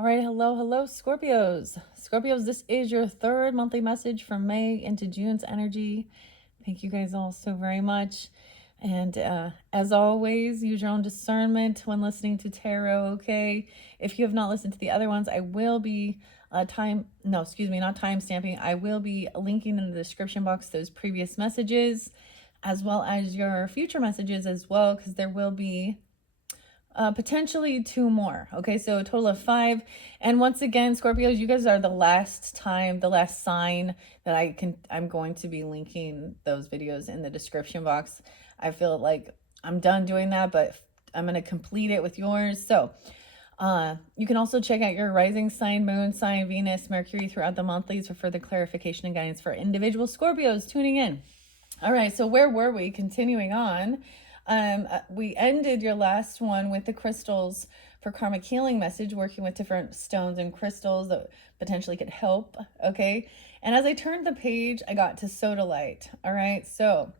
All right, hello, Scorpios. Scorpios, this is your third monthly message from May into June's energy. Thank you guys all so very much. And as always, use your own discernment when listening to tarot, okay? If you have not listened to the other ones, I will be not time stamping. I will be linking in the description box those previous messages, as well as your future messages as well, because there will be potentially 2 more. Okay, so a total of 5. And once again, Scorpios, you guys are the last sign that I'm going to be linking those videos in the description box. I feel like I'm done doing that, but I'm going to complete it with yours. So you can also check out your rising sign, moon sign, Venus, Mercury throughout the monthlies for further clarification and guidance for individual Scorpios tuning in. All right, so where were we? Continuing on. We ended your last one with the crystals for karmic healing message, working with different stones and crystals that potentially could help. Okay. And as I turned the page, I got to sodalite. All right. So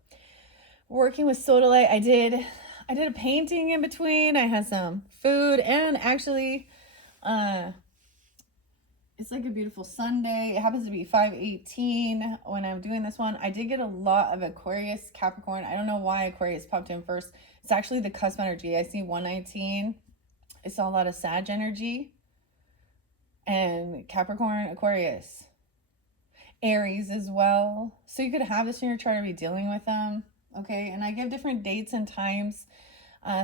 working with sodalite, I did a painting in between. I had some food, and actually, it's like a beautiful Sunday. It happens to be 5/18 when I'm doing this one. I did get a lot of Aquarius, Capricorn. I don't know why Aquarius popped in first. It's actually the cusp energy. I see 119. I saw a lot of Sag energy. And Capricorn, Aquarius. Aries as well. So you could have this in your chart and be dealing with them. Okay, and I give different dates and times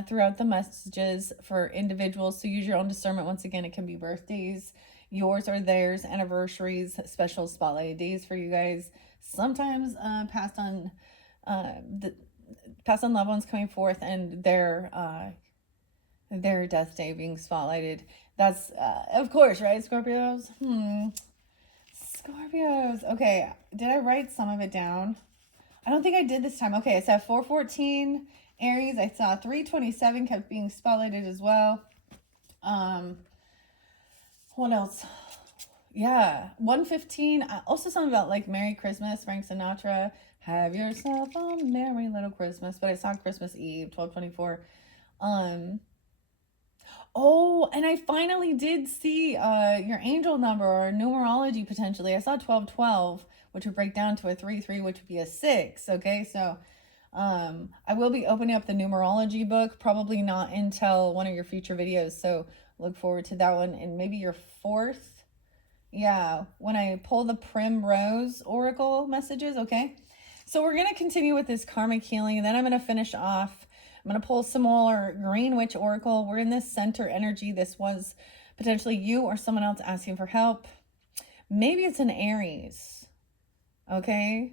throughout the messages for individuals. So use your own discernment. Once again, it can be birthdays, yours or theirs, anniversaries, special spotlight days for you guys. Sometimes passed on loved ones coming forth and their death day being spotlighted. That's of course, right, Scorpios? Scorpios. Okay, did I write some of it down? I don't think I did this time. Okay, I saw 414 Aries. I saw 327 kept being spotlighted as well. What else? Yeah, 115. Also something about like Merry Christmas, Frank Sinatra. Have yourself a merry little Christmas. But I saw Christmas Eve, 1224. Oh, and I finally did see your angel number or numerology potentially. I saw 1212, which would break down to a 3-3, which would be a 6. Okay, so I will be opening up the numerology book, probably not until one of your future videos. So look forward to that one, and maybe your 4th. Yeah, when I pull the Primrose Oracle messages. Okay, so we're going to continue with this karmic healing, and then I'm going to finish off. I'm going to pull some more Green Witch Oracle. We're in this center energy. This was potentially you or someone else asking for help. Maybe it's an Aries. Okay,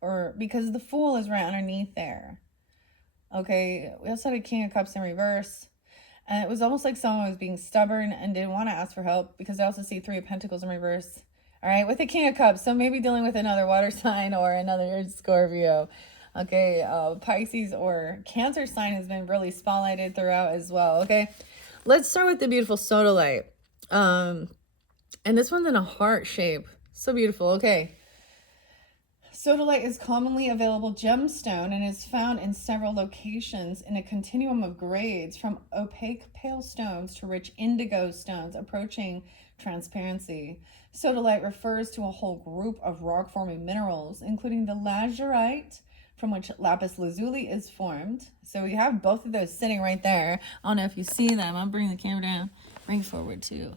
or because the Fool is right underneath there. Okay, we also had a King of Cups in reverse. And it was almost like someone was being stubborn and didn't want to ask for help, because I also see 3 of Pentacles in reverse. All right, with the King of Cups. So maybe dealing with another water sign or another Scorpio. Okay, Pisces or Cancer sign has been really spotlighted throughout as well. Okay, let's start with the beautiful sodalite. And this one's in a heart shape. So beautiful. Okay. Sodalite is commonly available gemstone and is found in several locations in a continuum of grades, from opaque pale stones to rich indigo stones approaching transparency. Sodalite refers to a whole group of rock-forming minerals, including the lazurite, from which lapis lazuli is formed. So we have both of those sitting right there. I don't know if you see them. I'll bring the camera down. Bring forward too.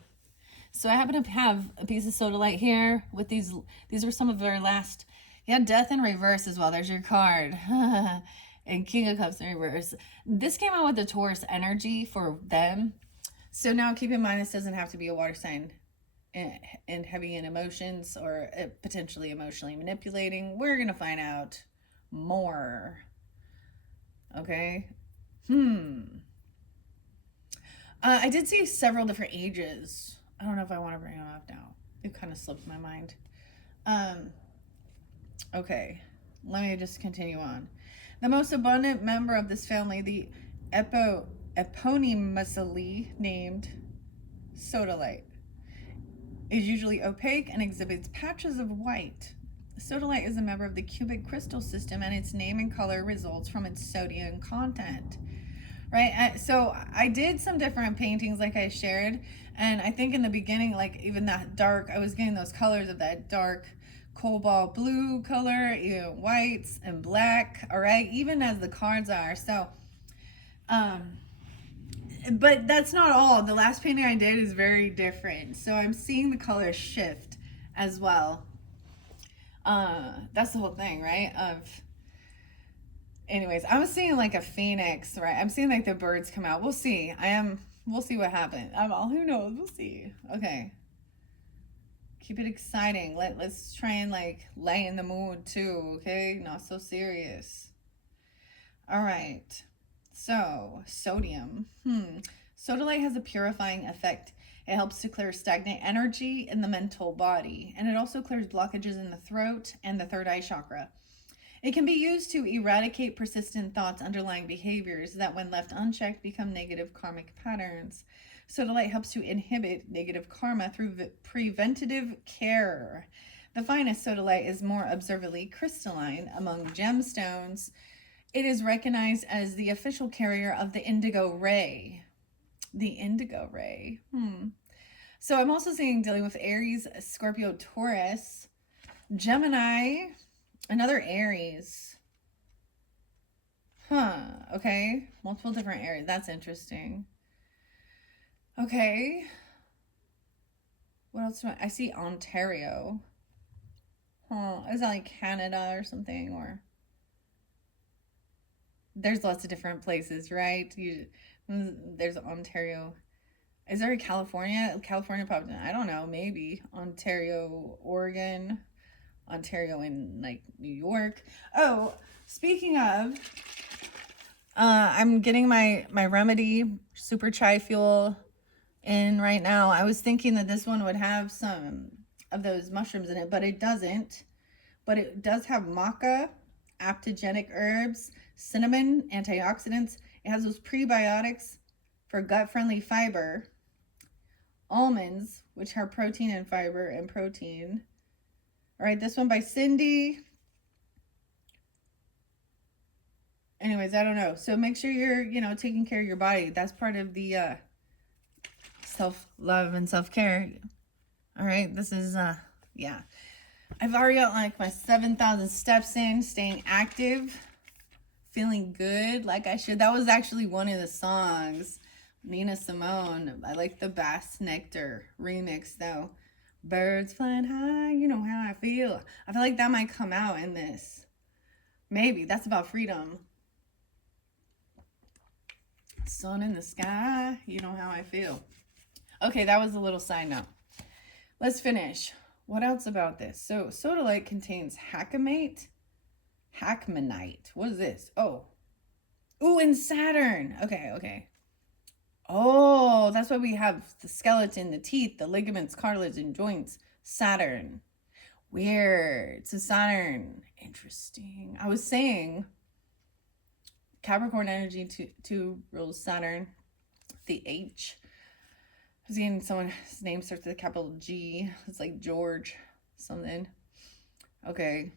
So I happen to have a piece of sodalite here with these. These were some of our last. Yeah, Death in reverse as well. There's your card. And King of Cups in reverse. This came out with the Taurus energy for them. So now keep in mind, this doesn't have to be a water sign and heavy in emotions or potentially emotionally manipulating. We're going to find out more. Okay. I did see several different ages. I don't know if I want to bring them up now. It kind of slipped my mind. Okay, let me just continue on. The most abundant member of this family, the eponymously named sodalite, is usually opaque and exhibits patches of white. Sodalite is a member of the cubic crystal system, and its name and color results from its sodium content. right? So I did some different paintings like I shared, and I think in the beginning, like even that dark, I was getting those colors of that dark cobalt blue color, you know, whites and black, all right, even as the cards are. So um but that's not all. The last painting I did is very different, so I'm seeing the colors shift as well. That's the whole thing, right? Anyways, I was seeing like a phoenix, right? I'm seeing like the birds come out. We'll see. We'll see what happens. I'm all, who knows? We'll see. Okay. Keep it exciting. Let's try and like lighten the mood too, okay? Not so serious. All right. So, sodium. Sodalite has a purifying effect. It helps to clear stagnant energy in the mental body, and it also clears blockages in the throat and the third eye chakra. It can be used to eradicate persistent thoughts, underlying behaviors that, when left unchecked, become negative karmic patterns. Sodalite helps to inhibit negative karma through preventative care. The finest sodalite is more observably crystalline among gemstones. It is recognized as the official carrier of the indigo ray. The indigo ray. So I'm also seeing dealing with Aries, Scorpio, Taurus, Gemini, another Aries. Okay. Multiple different Aries. That's interesting. Okay. What else do I see? Ontario. Is that like Canada or something? Or there's lots of different places, right? There's Ontario. Is there a California? California popped in. I don't know. Maybe Ontario, Oregon, Ontario in like New York. Oh, speaking of, I'm getting my remedy super chai fuel in right now. I was thinking that this one would have some of those mushrooms in it, but it doesn't. But it does have maca, aptogenic herbs, cinnamon, antioxidants. It has those prebiotics for gut-friendly fiber, almonds, which are protein and fiber and protein. All right, this one by Cindy. Anyways, I don't know. So make sure you're, taking care of your body. That's part of the self-love and self-care. All right, this is, yeah. I've already got like my 7,000 steps in, staying active, feeling good like I should. That was actually one of the songs. Nina Simone. I like the Bass Nectar remix though. Birds flying high, you know how I feel. I feel like that might come out in this. Maybe. That's about freedom. Sun in the sky, you know how I feel. Okay, that was a little side note. Let's finish. What else about this? So, sodalite contains hackamate, hackmanite. What is this? Oh. Ooh, and Saturn. Okay. Oh, that's why we have the skeleton, the teeth, the ligaments, cartilage, and joints. Saturn. Weird. So Saturn. Interesting. I was saying Capricorn energy to rules Saturn. The H. I was getting someone's name starts with a capital G. It's like George something. Okay.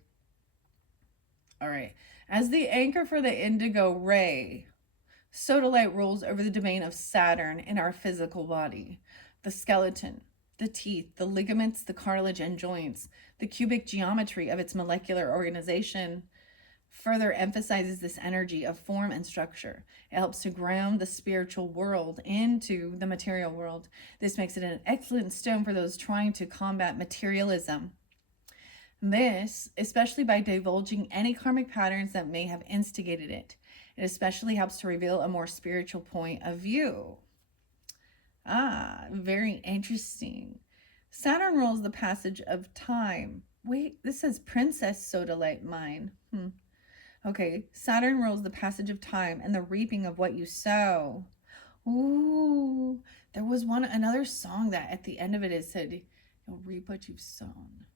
All right. As the anchor for the indigo ray, sodalite rules over the domain of Saturn in our physical body. The skeleton, the teeth, the ligaments, the cartilage, and joints. The cubic geometry of its molecular organization further emphasizes this energy of form and structure. It helps to ground the spiritual world into the material world. This makes it an excellent stone for those trying to combat materialism. This, especially by divulging any karmic patterns that may have instigated it. It especially helps to reveal a more spiritual point of view. Very interesting. Saturn rules the passage of time. Wait, this says Princess Sodalite mine. Okay, Saturn rules the passage of time and the reaping of what you sow. Ooh, there was another song that at the end of it said, you'll reap what you've sown.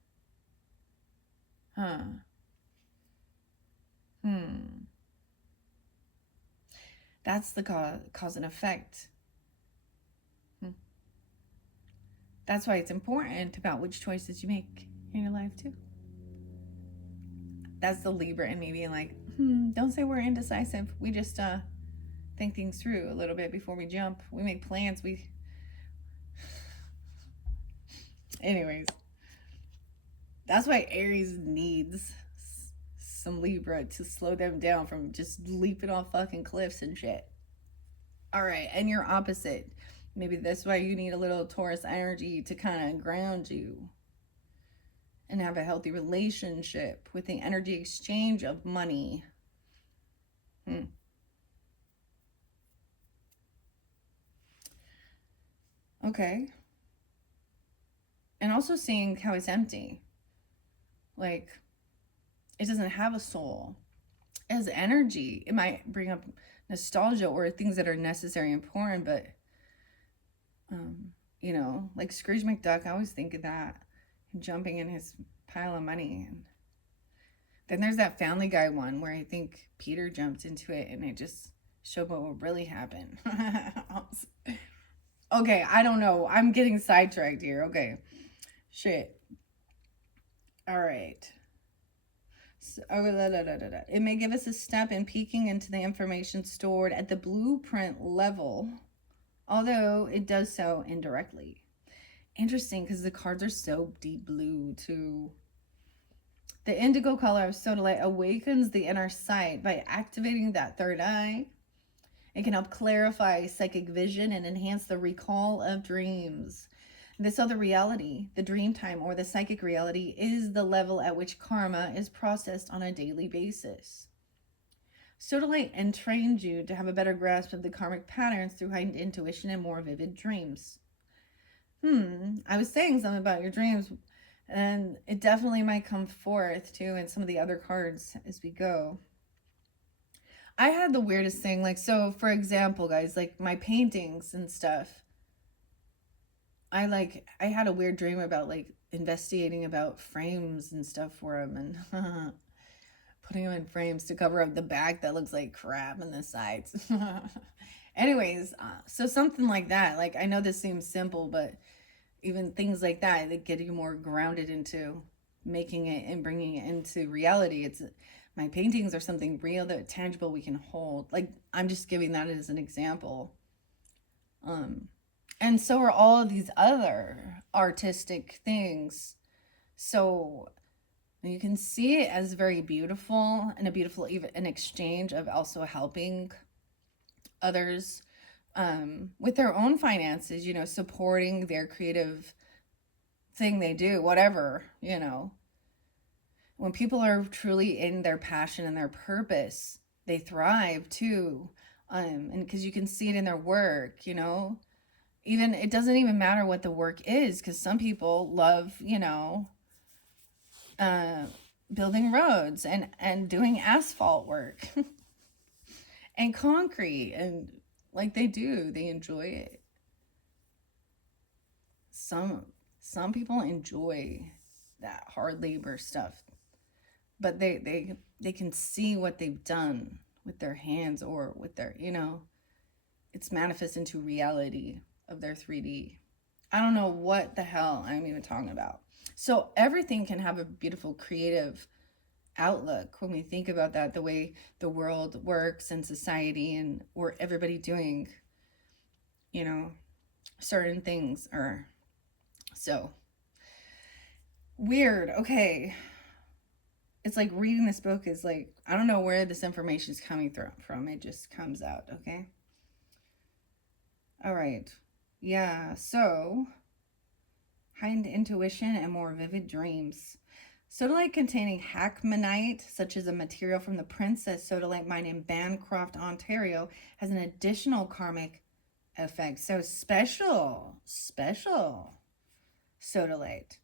That's the cause and effect. That's why it's important about which choices you make in your life too. That's the Libra in me being like, don't say we're indecisive. We just think think things through a little bit before we jump. We make plans. Anyways, that's why Aries needs some Libra to slow them down from just leaping off fucking cliffs and shit. All right, and your opposite. Maybe that's why you need a little Taurus energy to kind of ground you and have a healthy relationship with the energy exchange of money. Okay. And also seeing how it's empty. Like, it doesn't have a soul. It has energy. It might bring up nostalgia or things that are necessary and important, but, you know, like Scrooge McDuck, I always think of that. Him jumping in his pile of money. And then there's that Family Guy one where I think Peter jumped into it and it just showed what would really happen. Okay, I don't know. I'm getting sidetracked here. Okay. Shit. All right. So, it may give us a step in peeking into the information stored at the blueprint level, although it does so indirectly. Interesting, because the cards are so deep blue, too. The indigo color of sodalite awakens the inner sight by activating that third eye. It can help clarify psychic vision and enhance the recall of dreams. This other reality, the dream time or the psychic reality, is the level at which karma is processed on a daily basis. Sodalite entrains you to have a better grasp of the karmic patterns through heightened intuition and more vivid dreams. I was saying something about your dreams, and it definitely might come forth too in some of the other cards as we go. I had the weirdest thing, like, so for example, guys, like my paintings and stuff, I had a weird dream about like investigating about frames and stuff for them and putting them in frames to cover up the back that looks like crap and the sides. Anyways, so something like that. Like, I know this seems simple, but even things like that get you more grounded into making it and bringing it into reality. It's my paintings are something real, that tangible we can hold. Like, I'm just giving that as an example. And so are all of these other artistic things. So you can see it as very beautiful, and a beautiful even an exchange of also helping others with their own finances, you know, supporting their creative thing they do, whatever, you know. When people are truly in their passion and their purpose, they thrive too. And because you can see it in their work, you know. Even it doesn't even matter what the work is, because some people love, you know, building roads and doing asphalt work and concrete, and like they enjoy it. Some people enjoy that hard labor stuff, but they can see what they've done with their hands or with their, you know, it's manifest into reality of their 3D. I don't know what the hell I'm even talking about. So everything can have a beautiful creative outlook when we think about that, the way the world works and society, and or everybody doing, you know, certain things. Or so weird. Okay, it's like reading this book is like, I don't know where this information is coming from. It just comes out. Okay, all right. Yeah, so heightened intuition and more vivid dreams. Sodalite containing hackmanite, such as a material from the Princess Sodalite mine in Bancroft, Ontario, has an additional karmic effect. So special Sodalite.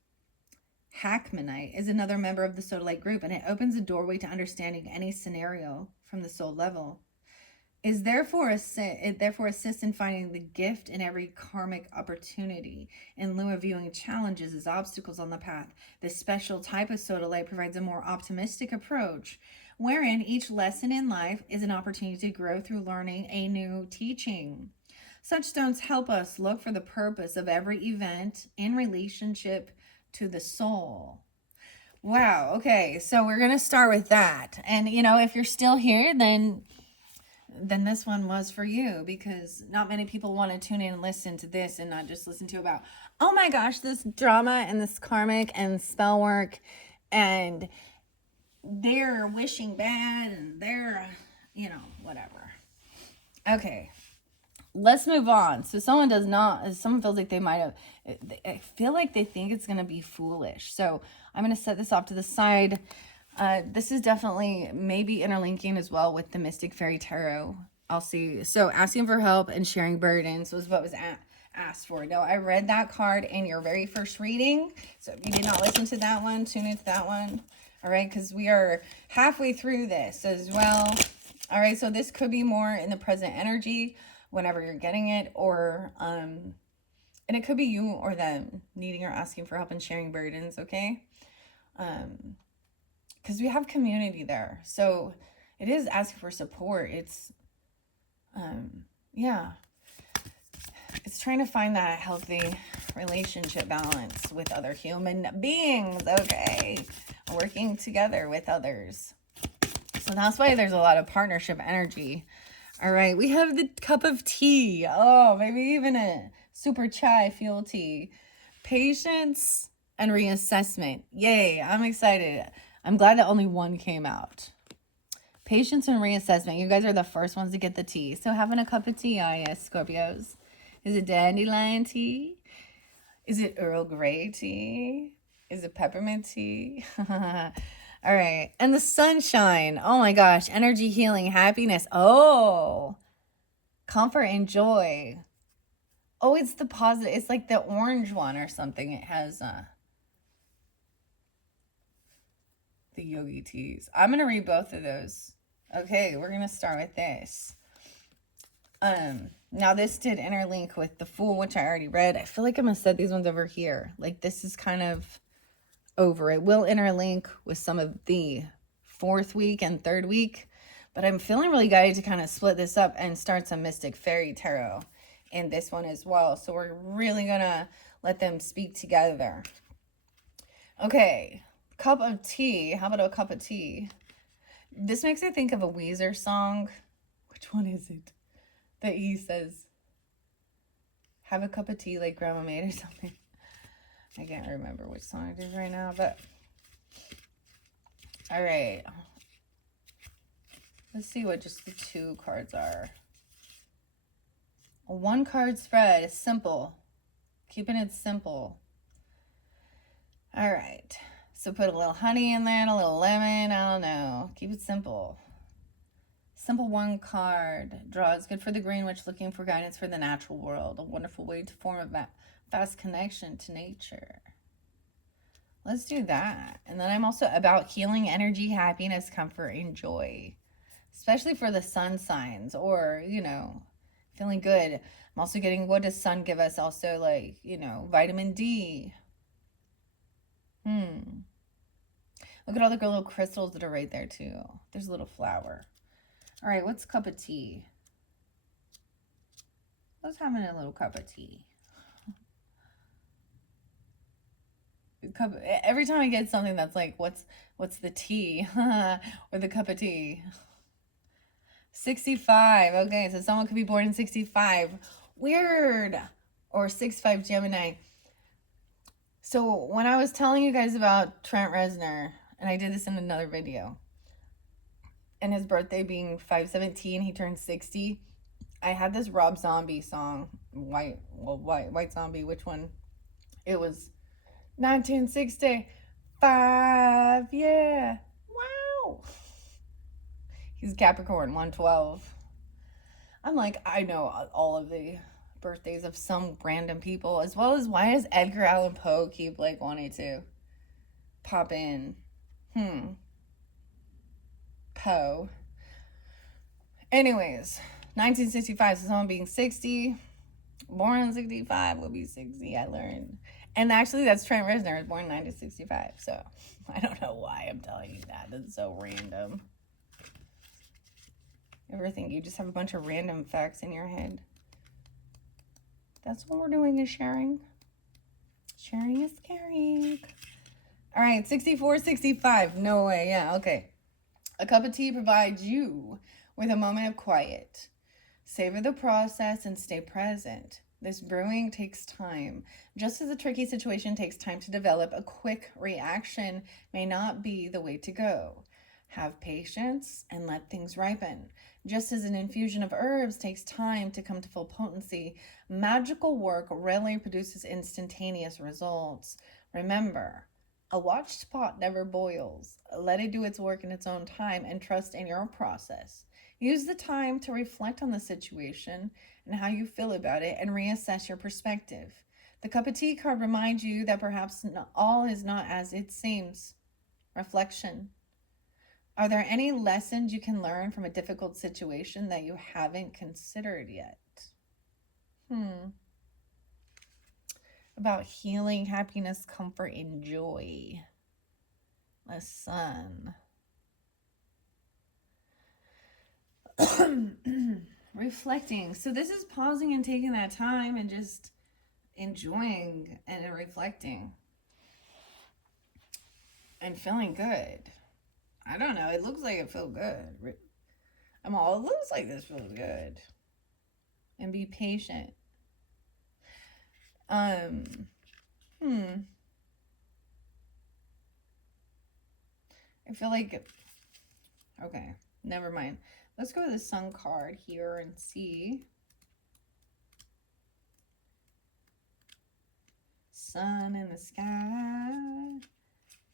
Hackmanite is another member of the Sodalite group, and it opens a doorway to understanding any scenario from the soul level. It therefore assists in finding the gift in every karmic opportunity, in lieu of viewing challenges as obstacles on the path. This special type of sodalite provides a more optimistic approach, wherein each lesson in life is an opportunity to grow through learning a new teaching. Such stones help us look for the purpose of every event in relationship to the soul. Wow, okay, so we're going to start with that. And, you know, if you're still here, then then this one was for you, because not many people want to tune in and listen to this and not just listen to about, oh my gosh, this drama and this karmic and spell work and they're wishing bad and they're, whatever. Okay, let's move on. So someone feels like they might have, I feel like they think it's going to be foolish. So I'm going to set this off to the side. This is definitely maybe interlinking as well with the Mystic Fairy Tarot. I'll see. So asking for help and sharing burdens was what was asked for. Now, I read that card in your very first reading. So if you did not listen to that one, tune into that one. All right, because we are halfway through this as well. All right, so this could be more in the present energy whenever you're getting it, or and it could be you or them needing or asking for help and sharing burdens, okay? Because we have community there. So it is asking for support. It's, yeah. It's trying to find that healthy relationship balance with other human beings, okay? Working together with others. So that's why there's a lot of partnership energy. All right, we have the cup of tea. Oh, maybe even a super chai fuel tea. Patience and reassessment. Yay, I'm excited. I'm glad that only one came out. Patience and reassessment. You guys are the first ones to get the tea. So having a cup of tea, yes, Scorpios. Is it dandelion tea? Is it Earl Grey tea? Is it peppermint tea? All right. And the sunshine. Oh my gosh. Energy, healing, happiness. Oh. Comfort and joy. Oh, it's the positive. It's like the orange one or something. It has the yogi teas. I'm going to read both of those. Okay, we're going to start with this. Now this did interlink with the Fool, which I already read. I feel like I'm going to set these ones over here. Like this is kind of over. It will interlink with some of the 4th week and 3rd week, but I'm feeling really guided to kind of split this up and start some Mystic Fairy Tarot in this one as well. So we're really gonna let them speak together. Okay, cup of tea. How about a cup of tea? This makes me think of a Weezer song. Which one is it? That he says, have a cup of tea like grandma made or something. I can't remember which song it is right now, but all right. Let's see what just the 2 cards are. A 1 card spread is simple. Keeping it simple. All right. So put a little honey in there and a little lemon. I don't know. Keep it simple. Simple 1 card. Draw is good for the green witch looking for guidance for the natural world. A wonderful way to form a fast connection to nature. Let's do that. And then I'm also about healing, energy, happiness, comfort, and joy. Especially for the sun signs or, feeling good. I'm also getting, what does sun give us? Also like, vitamin D. Look at all the little crystals that are right there too. There's a little flower. All right, what's cup of tea? Let's have a little cup of tea. Every time I get something that's like, what's the tea? Or the cup of tea. 65. Okay, so someone could be born in 65. Weird. Or 65 Gemini. So when I was telling you guys about Trent Reznor, and I did this in another video, and his birthday being 5/17, he turned 60. I had this Rob Zombie song, White Zombie, which one? It was 1965, yeah, wow. He's Capricorn, 112. I'm like, I know all of the birthdays of some random people, as well as why does Edgar Allan Poe keep like wanting to pop in? Poe. Anyways, 1965, so someone being 60, born in 65 will be 60, I learned. And actually, that's Trent Reznor, was born in 1965, so I don't know why I'm telling you that. That's so random. Ever think you just have a bunch of random facts in your head? That's what we're doing, is sharing. Sharing is caring. All right, 64, 65. No way. Yeah, okay. A cup of tea provides you with a moment of quiet. Savor the process and stay present. This brewing takes time. Just as a tricky situation takes time to develop, a quick reaction may not be the way to go. Have patience and let things ripen. Just as an infusion of herbs takes time to come to full potency, magical work rarely produces instantaneous results. Remember, a watched pot never boils. Let it do its work in its own time and trust in your process. Use the time to reflect on the situation and how you feel about it and reassess your perspective. The cup of tea card reminds you that perhaps all is not as it seems. Reflection. Are there any lessons you can learn from a difficult situation that you haven't considered yet? About healing, happiness, comfort, and joy. The sun. Reflecting. So this is pausing and taking that time and just enjoying and reflecting. And feeling good. I don't know. It looks like it feels good. It looks like this feels good. And be patient. I feel like, okay, never mind. Let's go to the sun card here and see. Sun in the sky.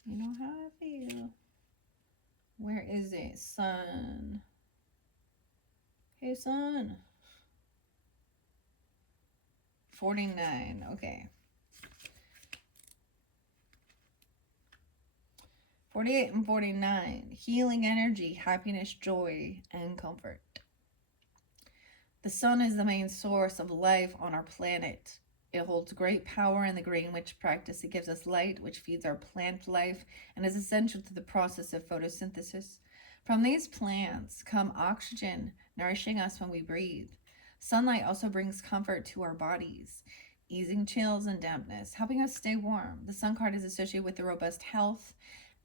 You know how I feel. Where is it? Sun. Hey, sun. 49. Okay. 48 and 49. Healing energy, happiness, joy, and comfort. The sun is the main source of life on our planet. It holds great power in the green witch practice. It gives us light, which feeds our plant life and is essential to the process of photosynthesis. From these plants come oxygen, nourishing us when we breathe. Sunlight also brings comfort to our bodies, easing chills and dampness, helping us stay warm. The sun card is associated with the robust health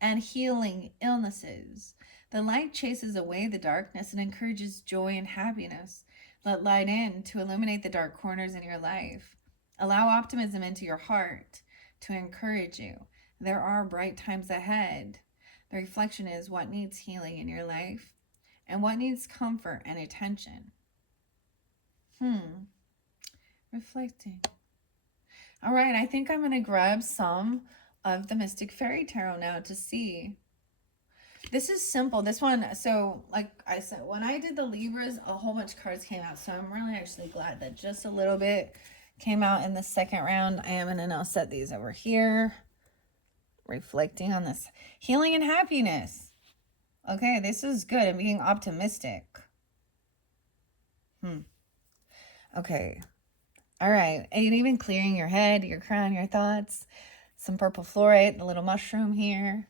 and healing illnesses. The light chases away the darkness and encourages joy and happiness. Let light in to illuminate the dark corners in your life. Allow optimism into your heart to encourage you. There are bright times ahead. The reflection is what needs healing in your life and what needs comfort and attention. Reflecting. All right, I think I'm going to grab some of the Mystic Fairy Tarot now to see. This is simple. This one, so like I said, when I did the Libras, a whole bunch of cards came out. So I'm really actually glad that just a little bit came out in the second round. I am going to now set these over here. Reflecting on this. Healing and happiness. Okay, this is good. And being optimistic. Okay. All right. And even clearing your head, your crown, your thoughts. Some purple fluorite, the little mushroom here.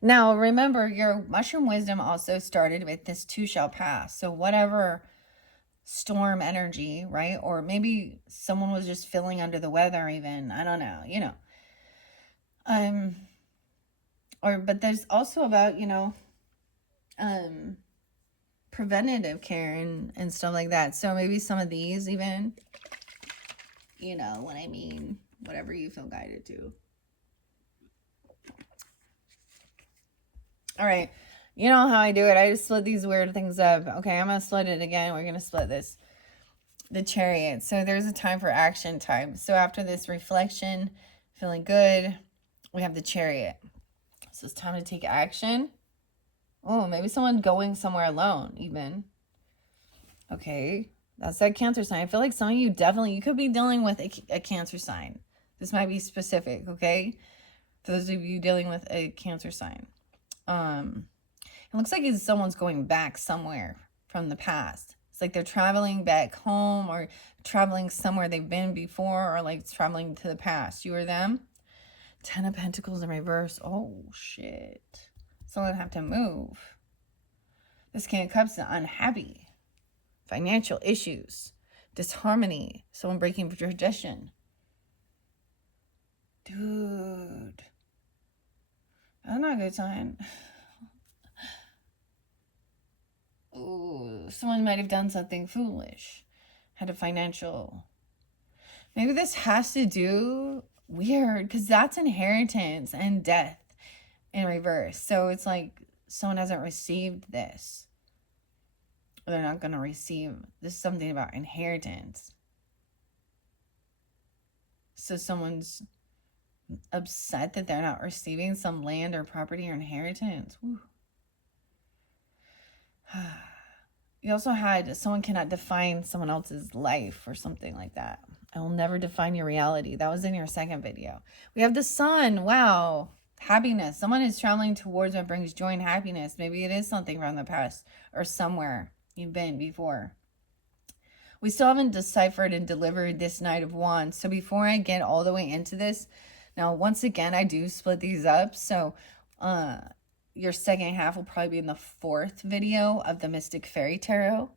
Now, remember, your mushroom wisdom also started with this too shall pass. So whatever storm energy, right? Or maybe someone was just feeling under the weather even. I don't know, you know. But there's also about, you know, preventative care and stuff like that. So maybe some of these even, you know what I mean, whatever you feel guided to. All right. You know how I do it. I just split these weird things up. Okay, I'm going to split it again. We're going to split this. The Chariot. So there's a time for action time. So after this reflection, feeling good, we have the Chariot. So it's time to take action. Oh, maybe someone going somewhere alone even. Okay, that's that Cancer sign. I feel like some of you definitely, you could be dealing with a Cancer sign. This might be specific, okay? For those of you dealing with a Cancer sign. It looks like someone's going back somewhere from the past. It's like they're traveling back home or traveling somewhere they've been before, or like traveling to the past. You or them? 10 of Pentacles in reverse. Oh, shit. Someone have to move. This King of Cups is unhappy. Financial issues. Disharmony. Someone breaking tradition. Dude. That's not a good sign. Ooh. someone might have done something foolish, had a financial. Maybe this has to do, weird, because that's inheritance and death in reverse. So it's like someone hasn't received this. Or they're not going to receive. This is something about inheritance. So someone's upset that they're not receiving some land or property or inheritance. Whew. You also had someone cannot define someone else's life or something like that. I will never define your reality. That was in your second video. We have the sun. Wow. Happiness. Someone is traveling towards what brings joy and happiness. Maybe it is something from the past or somewhere you've been before. We still haven't deciphered and delivered this Knight of Wands. So before I get all the way into this, now once again, I do split these up. So your second half will probably be in the fourth video of the Mystic Fairy Tarot.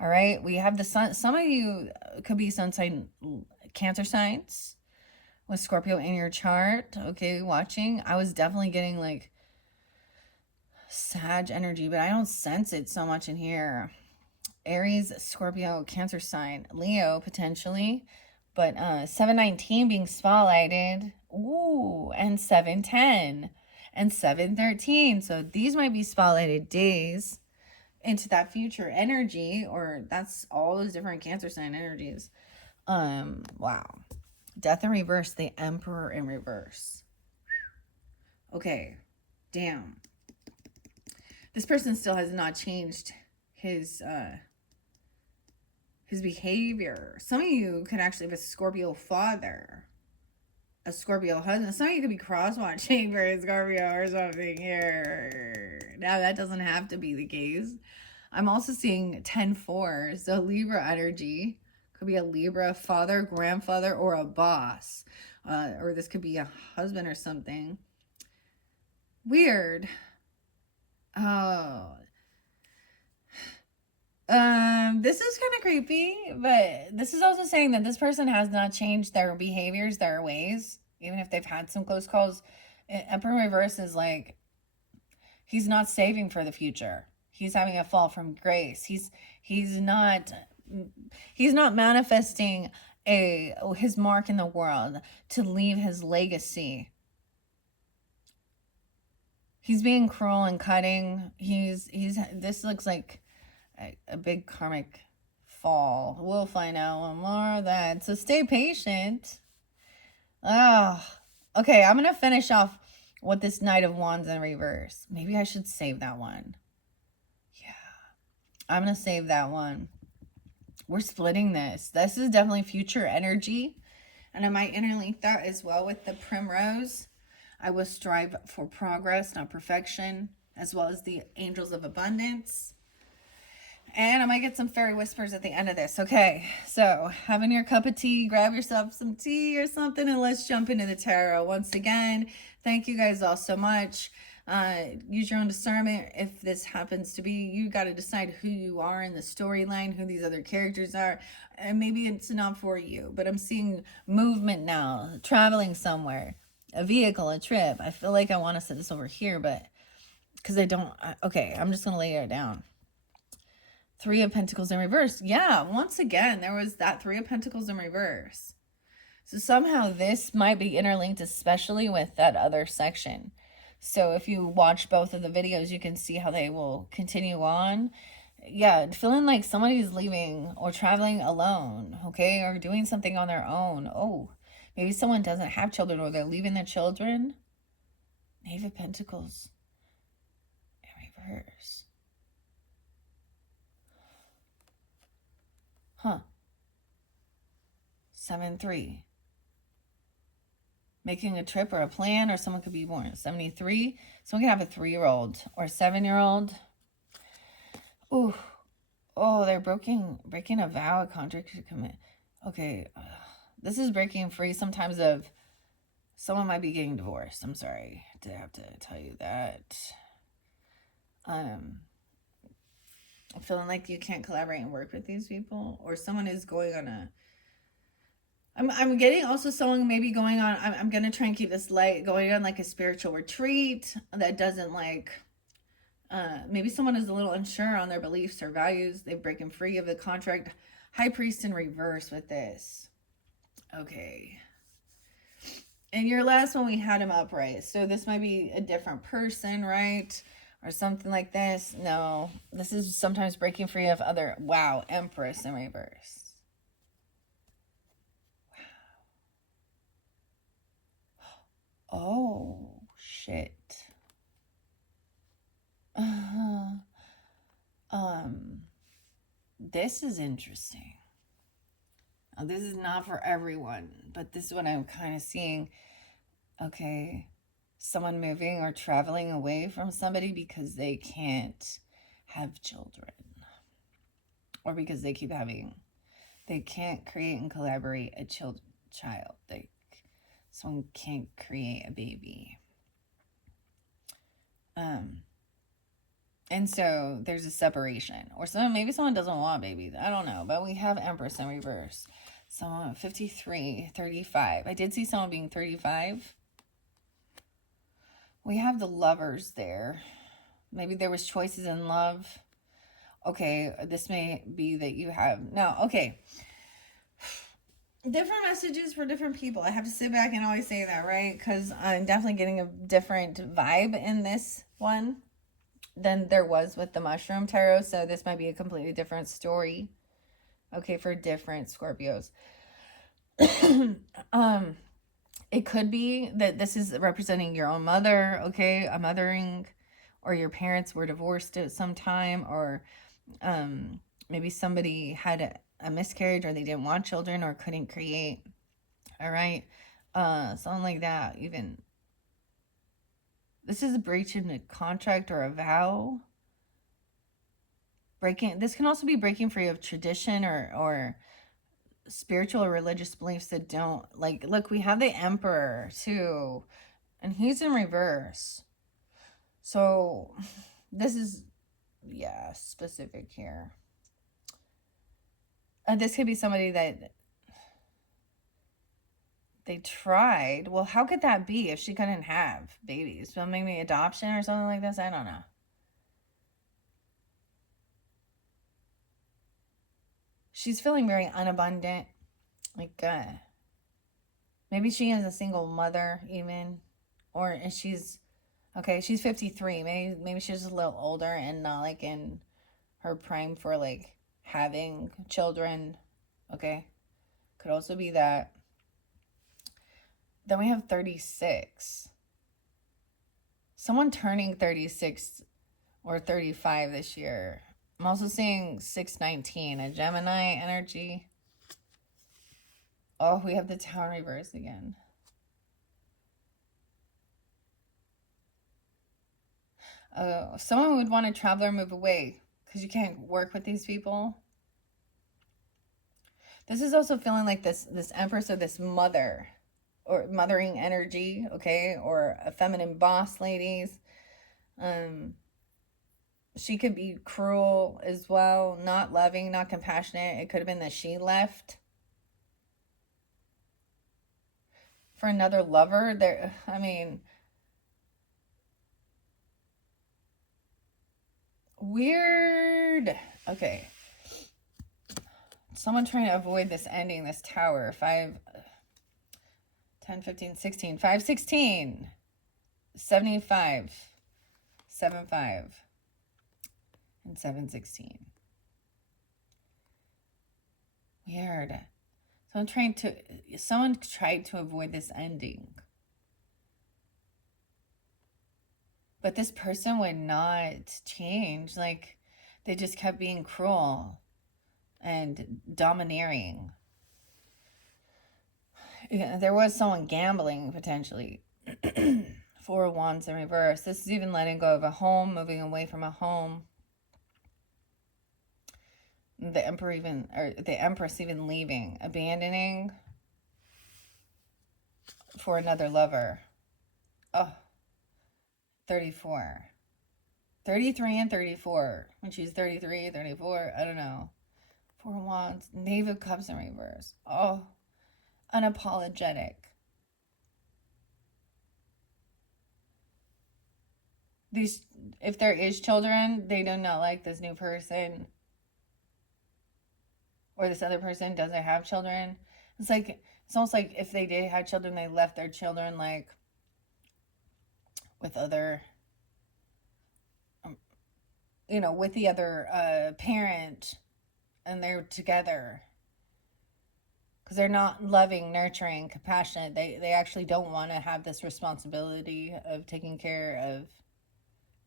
All right, we have the sun. Some of you could be sun sign, Cancer signs with Scorpio in your chart. Okay, watching. I was definitely getting like Sag energy, but I don't sense it so much in here. Aries, Scorpio, Cancer sign, Leo potentially, but 719 being spotlighted. Ooh, and 710 and 713. So these might be spotlighted days into that future energy, or that's all those different Cancer sign energies. Wow. Death in reverse, the Emperor in reverse. Okay, damn. This person still has not changed his behavior. Some of you could actually have a Scorpio father, a Scorpio husband. Some of you could be cross-watching for a Scorpio or something here. Now, that doesn't have to be the case. I'm also seeing 10-4, so Libra energy. Could be a Libra father, grandfather, or a boss. Or this could be a husband or something. Weird. Oh. This is kind of creepy, but this is also saying that this person has not changed their behaviors, their ways, even if they've had some close calls. Emperor reverse is like, he's not saving for the future. He's having a fall from grace. He's not manifesting his mark in the world to leave his legacy. He's being cruel and cutting. This looks like a big karmic fall. We'll find out one more of that. So stay patient. Oh, okay. I'm going to finish off with this Knight of Wands in reverse. Maybe I should save that one. Yeah, I'm going to save that one. We're splitting this. This is definitely future energy. And I might interlink that as well with the Primrose. I will strive for progress, not perfection, as well as the Angels of Abundance. And I might get some fairy whispers at the end of this. Okay, so having your cup of tea, grab yourself some tea or something, and let's jump into the tarot. Once again, thank you guys all so much. Use your own discernment. If this happens to be, you got to decide who you are in the storyline, who these other characters are, and maybe it's not for you. But I'm seeing movement now, traveling somewhere, a vehicle, a trip. I feel like I want to set this over here, but because I don't. Okay, I'm just gonna lay it down. Three of Pentacles in reverse. Yeah, once again, there was that Three of Pentacles in reverse. So somehow this might be interlinked, especially with that other section. So if you watch both of the videos, you can see how they will continue on. Yeah, feeling like somebody's leaving or traveling alone, okay? Or doing something on their own. Oh, maybe someone doesn't have children or they're leaving their children. Knave of Pentacles in reverse. Huh. 7-3. Making a trip or a plan, or someone could be born. 73. Someone can have a 3-year-old or a 7-year-old. Ooh. Oh, they're breaking a vow, a contract to commit. Okay. This is breaking free sometimes of someone might be getting divorced. I'm sorry to have to tell you that. I'm feeling like you can't collaborate and work with these people, or someone is going on a. I'm getting also someone maybe going on. I'm gonna try and keep this light, going on like a spiritual retreat that doesn't like Maybe someone is a little unsure on their beliefs or values. They've broken free of the contract. High Priest in reverse with this. Okay. And your last one, we had him upright. So this might be a different person, right? Or something like this. No, this is sometimes breaking free of other. Wow, Empress in reverse. Wow. Oh, shit. This is interesting. Now, this is not for everyone, but this is what I'm kind of seeing. Okay, someone moving or traveling away from somebody because they can't have children, or because they can't create and collaborate a child. Someone can't create a baby. And so there's a separation, or maybe someone doesn't want babies. I don't know, but we have Empress in reverse. Someone 53, 35. I did see someone being 35. We have the Lovers there. Maybe there was choices in love. Okay, this may be that you have... No, okay. Different messages for different people. I have to sit back and always say that, right? Because I'm definitely getting a different vibe in this one than there was with the Mushroom Tarot. So this might be a completely different story. Okay, for different Scorpios. It could be that this is representing your own mother, okay? A mothering, or your parents were divorced at some time, or maybe somebody had a miscarriage, or they didn't want children, or couldn't create. All right, something like that. Even this is a breach in a contract or a vow. This can also be breaking free of tradition or spiritual or religious beliefs that don't, like, look, we have the Emperor too, and he's in reverse. So this is, yeah, specific here. This could be somebody that they tried. Well, how could that be if she couldn't have babies? So maybe adoption or something like this. I don't know. She's feeling very unabundant. Like, maybe she is a single mother even. Or she's, okay, she's 53. Maybe she's just a little older and not like in her prime for like having children. Okay. Could also be that. Then we have 36. Someone turning 36 or 35 this year. I'm also seeing 619, a Gemini energy. Oh, we have the Tower reverse again. Someone would want to travel or move away because you can't work with these people. This is also feeling like this Empress or this mother or mothering energy, okay? Or a feminine boss, ladies. She could be cruel as well, not loving, not compassionate. It could have been that she left for another lover. There, I mean, weird. Okay. Someone trying to avoid this ending, this Tower. 5, 10, 15, 16. 5, 16. 75. 7, 5. And 7, 16. Weird. Someone tried to avoid this ending. But this person would not change. Like, they just kept being cruel and domineering. There was someone gambling, potentially. 4 of Wands in reverse. This is even letting go of a home, moving away from a home. The Empress even leaving, abandoning for another lover. Oh, 34. 33 and 34. When she's 33, 34, I don't know. 4 of Wands, Knave of Cups in reverse. Oh, unapologetic. if there is children, they do not like this new person, or this other person doesn't have children. It's like, it's almost like if they did have children, they left their children like with other, with the other parent, and they're together because they're not loving, nurturing, compassionate. They actually don't want to have this responsibility of taking care of.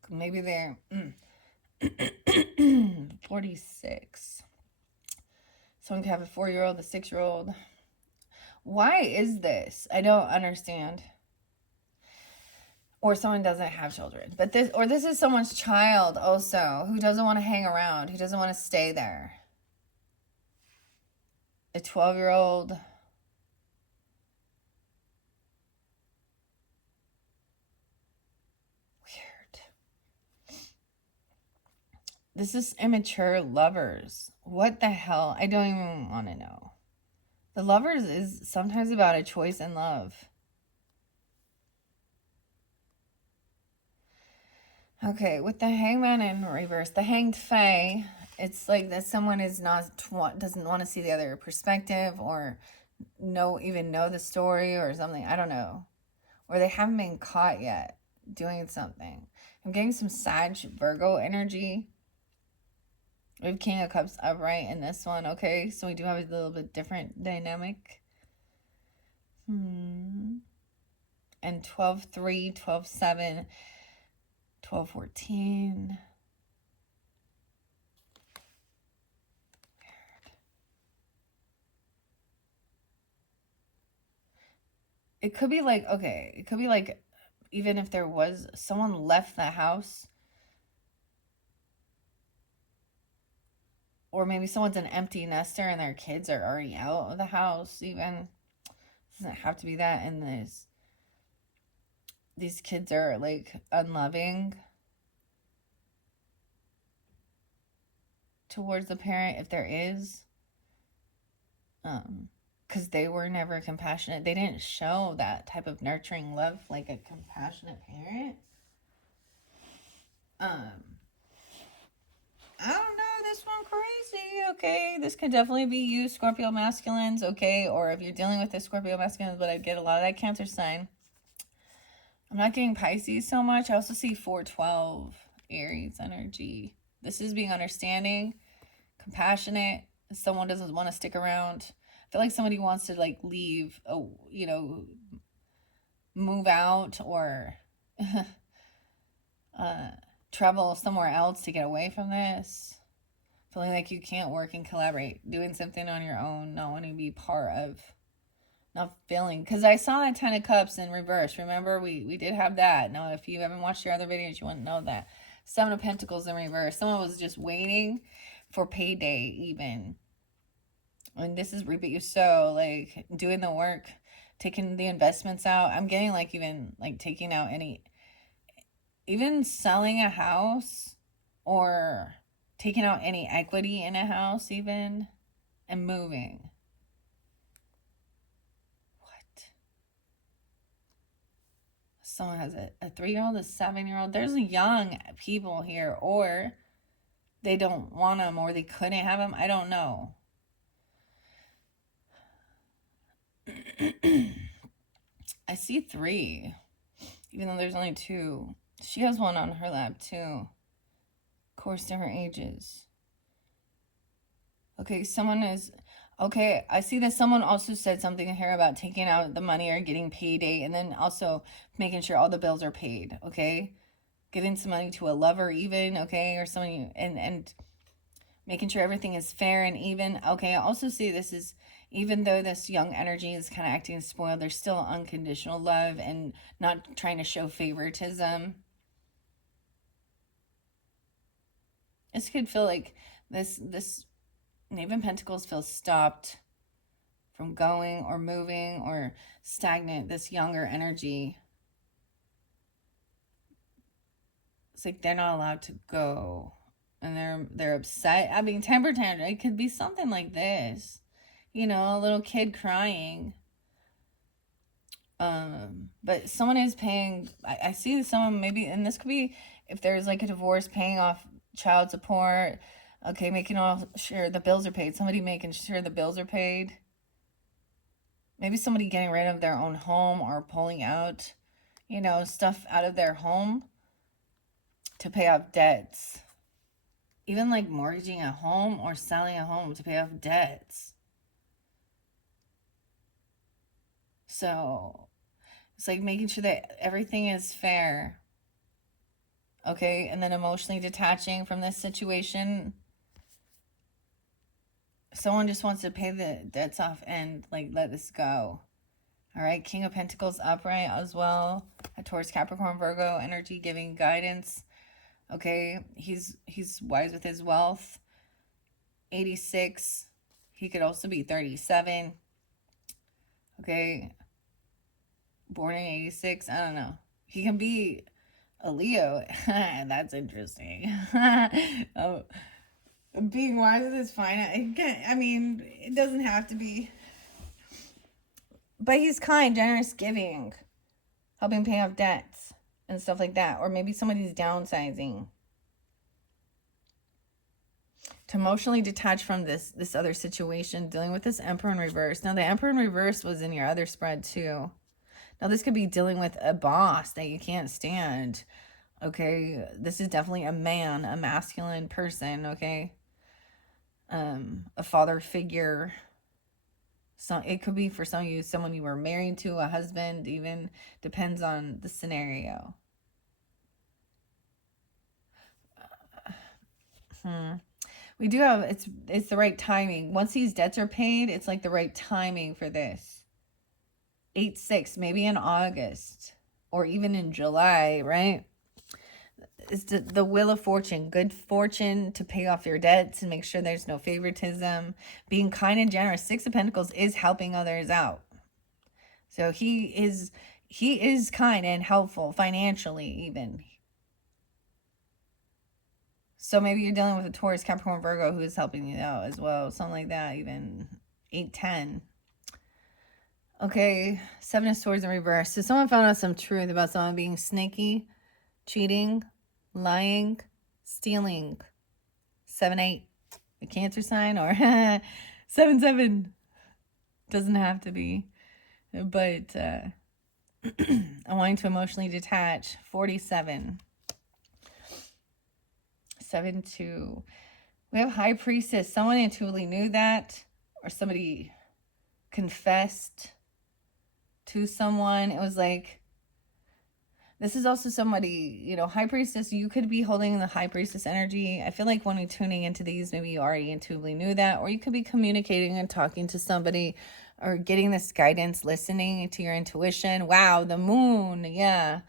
Maybe they're 46. Someone could have a 4-year-old, a 6-year-old. Why is this? I don't understand. Or someone doesn't have children. But this is someone's child also, who doesn't want to hang around, who doesn't want to stay there. A 12-year-old. Weird. This is immature lovers. What the hell? I don't even want to know. The lovers is sometimes about a choice in love. Okay, with the Hangman in reverse, the Hanged Fae, it's like that someone doesn't want to see the other perspective, or even know the story or something. I don't know. Or they haven't been caught yet doing something. I'm getting some Sag Virgo energy. We have King of Cups upright in this one. Okay, so we do have a little bit different dynamic. And 12-3, 12-7, 12-14. It could be like, okay, it could be like, even if there was someone left the house, or maybe someone's an empty nester and their kids are already out of the house. Even it doesn't have to be that. And these kids are like unloving towards the parent, if there is, because they were never compassionate. They didn't show that type of nurturing love like a compassionate parent. I don't know, this one crazy. Okay, this could definitely be you, Scorpio masculines. Okay, or if you're dealing with the Scorpio masculines, but I get a lot of that Cancer sign. I'm not getting Pisces so much. I also see 412 Aries energy. This is being understanding, compassionate. Someone doesn't want to stick around. I feel like somebody wants to like leave, move out, or travel somewhere else to get away from this. Feeling like you can't work and collaborate, doing something on your own, not wanting to be part of, not feeling. Because I saw that 10 of Cups in reverse. Remember, we did have that. Now, if you haven't watched your other videos, you wouldn't know that. 7 of Pentacles in reverse. Someone was just waiting for payday even. And this is reap what you sow, like doing the work, taking the investments out. I'm getting like even like taking out even selling a house, or taking out any equity in a house even, and moving. What? Someone has a 3-year-old, a 7-year-old. There's young people here, or they don't want them, or they couldn't have them. I don't know. I see 3, even though there's only 2. She has one on her lap too. Of course, different ages. Okay, I see that someone also said something here about taking out the money or getting payday, and then also making sure all the bills are paid, okay? Giving some money to a lover even, okay? Or someone, and making sure everything is fair and even. Okay, I also see this is, even though this young energy is kind of acting spoiled, there's still unconditional love and not trying to show favoritism. This could feel like this Knave of Pentacles feels stopped from going or moving or stagnant. This younger energy, it's like they're not allowed to go, and they're upset. I mean, temper tantrum. It could be something like this, a little kid crying. But someone is paying, I see someone maybe, and this could be if there's like a divorce, paying off child support, okay, making all sure the bills are paid, somebody making sure the bills are paid. Maybe somebody getting rid of their own home or pulling out, you know, stuff out of their home to pay off debts. Even like mortgaging a home or selling a home to pay off debts. So it's like making sure that everything is fair. Okay, and then emotionally detaching from this situation. Someone just wants to pay the debts off and like let this go. All right, King of Pentacles upright as well. A Taurus, Capricorn, Virgo energy giving guidance. Okay, he's wise with his wealth. 86. He could also be 37. Okay, born in 86. I don't know. He can be a Leo. That's interesting. Oh, being wise with his finance. I mean, it doesn't have to be. But he's kind, generous, giving, helping pay off debts and stuff like that. Or maybe somebody's downsizing. To emotionally detach from this other situation, dealing with this Emperor in reverse. Now, the Emperor in reverse was in your other spread too. Now, this could be dealing with a boss that you can't stand. Okay, this is definitely a man, a masculine person. Okay, a father figure. So it could be for some of you, someone you were married to, a husband, even depends on the scenario. We do have, it's the right timing. Once these debts are paid, it's like the right timing for this. 8-6, maybe in August or even in July, right? It's the wheel of fortune, good fortune to pay off your debts and make sure there's no favoritism. Being kind and generous. 6 of Pentacles is helping others out. So he is kind and helpful financially even. So maybe you're dealing with a Taurus, Capricorn, Virgo who is helping you out as well. Something like that, even 8-10. Okay, 7 of Swords in reverse. So someone found out some truth about someone being snaky, cheating, lying, stealing. 7-8, the Cancer sign, or 7-7. Doesn't have to be. But I'm wanting to emotionally detach. 47. 7-2. We have High Priestess. Someone intuitively knew that, or somebody confessed to someone. It was like, this is also somebody, you know, High Priestess, you could be holding the High Priestess energy. I feel like when we're tuning into these, maybe you already intuitively knew that, or you could be communicating and talking to somebody or getting this guidance, listening to your intuition. Wow, the moon, yeah.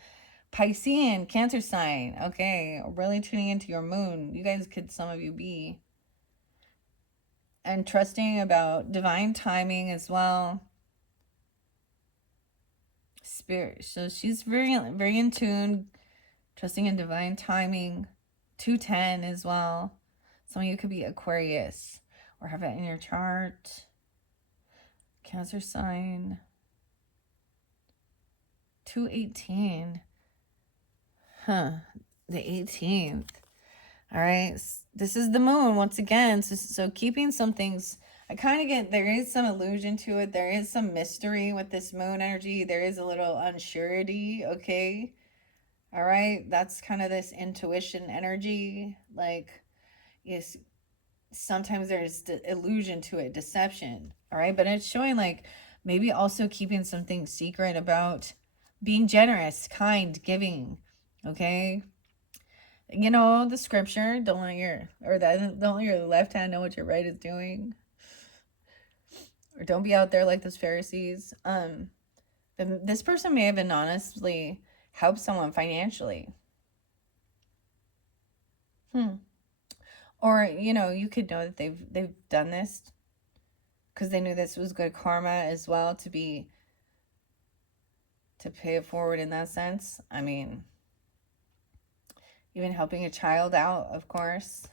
Piscean, Cancer sign, okay, really tuning into your moon. You guys could, some of you be. And trusting about divine timing as well. Spirit, so she's very in tune, trusting in divine timing. 2-10 as well. Some of you could be Aquarius or have it in your chart. Cancer sign. 2-18. The 18th. All right, this is the moon once again. So keeping some things, I kind of get, there is some illusion to it. There is some mystery with this moon energy. There is a little unsurety, okay? All right, that's kind of this intuition energy. Like, yes, sometimes there's illusion to it, deception. All right, but it's showing like maybe also keeping some things secret about being generous, kind, giving, okay? You know, the scripture, don't let your left hand know what your right is doing. Or don't be out there like those Pharisees. This person may have honestly helped someone financially. Or, you know, you could know that they've done this because they knew this was good karma as well, to pay it forward in that sense. I mean, even helping a child out, of course.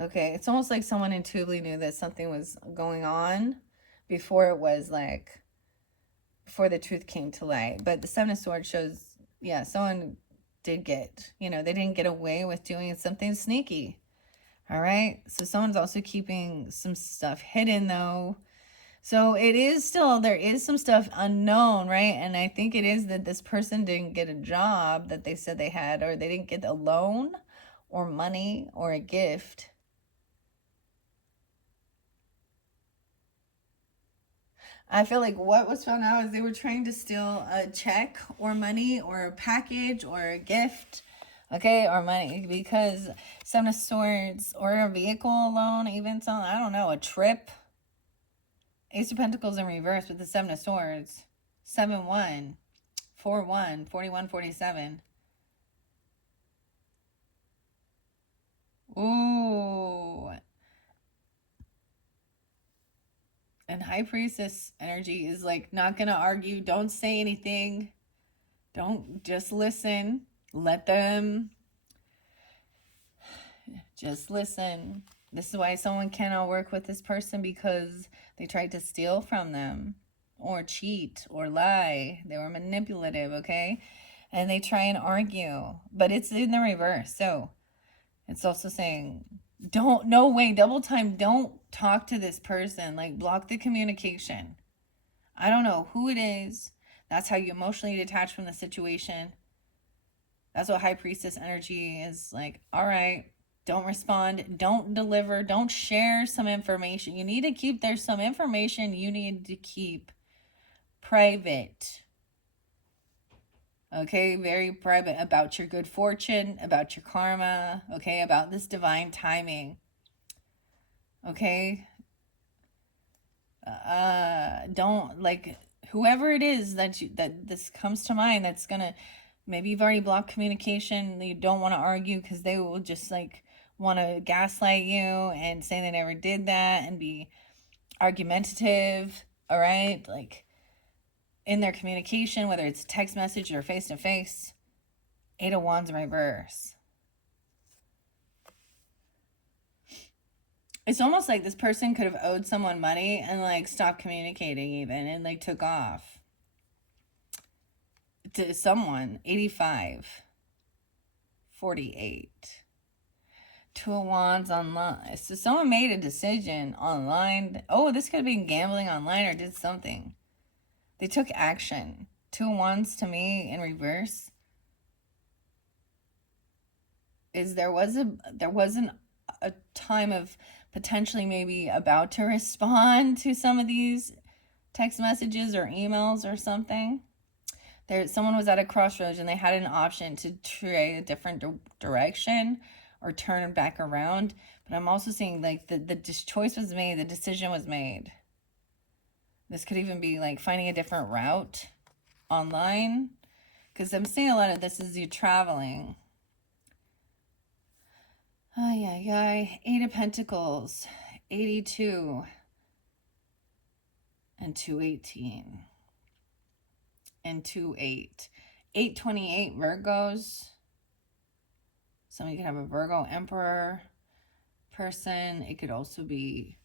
Okay, it's almost like someone intuitively knew that something was going on, before it was like, before the truth came to light. But the Seven of Swords shows, yeah, someone did get, they didn't get away with doing something sneaky. All right. So someone's also keeping some stuff hidden though. So it is still, there is some stuff unknown, right? And I think it is that this person didn't get a job that they said they had, or they didn't get a loan or money or a gift. I feel like what was found out is they were trying to steal a check or money or a package or a gift, okay, or money, because Seven of Swords or a vehicle loan, even something, I don't know, a trip. Ace of Pentacles in reverse with the Seven of Swords. 7-1, 4-1, 41, 47. Ooh. And High Priestess energy is like not going to argue. Don't say anything. Don't, just listen. Let them just listen. This is why someone cannot work with this person, because they tried to steal from them or cheat or lie. They were manipulative, okay? And they try and argue, but it's in the reverse. So it's also saying, don't, no way, double time, don't talk to this person. Like, block the communication. I don't know who it is. That's how you emotionally detach from the situation. That's what High Priestess energy is like. All right, don't respond, don't deliver, don't share some information. You need to keep, there's some information you need to keep private. Okay, very private, about your good fortune, about your karma, okay, about this divine timing. Okay, don't, like, whoever it is that this comes to mind, that's gonna, maybe you've already blocked communication, you don't want to argue because they will just like want to gaslight you and say they never did that and be argumentative, all right, like in their communication, whether it's text message or face to face. 8 of Wands in reverse. It's almost like this person could have owed someone money and like stopped communicating even and like took off to someone. 85, 48. 2 of Wands online. So someone made a decision online. Oh, this could have been gambling online or did something. They took action. 2 of Wands to me in reverse is there wasn't a time of potentially maybe about to respond to some of these text messages or emails or something. Someone was at a crossroads and they had an option to try a different direction or turn back around. But I'm also seeing like the choice was made, the decision was made. This could even be like finding a different route online, because I'm seeing a lot of this is you traveling. Ay, ay, ay. 8 of Pentacles, 82 and 218 and 28. 828 Virgos. Somebody could have a Virgo Emperor person. It could also be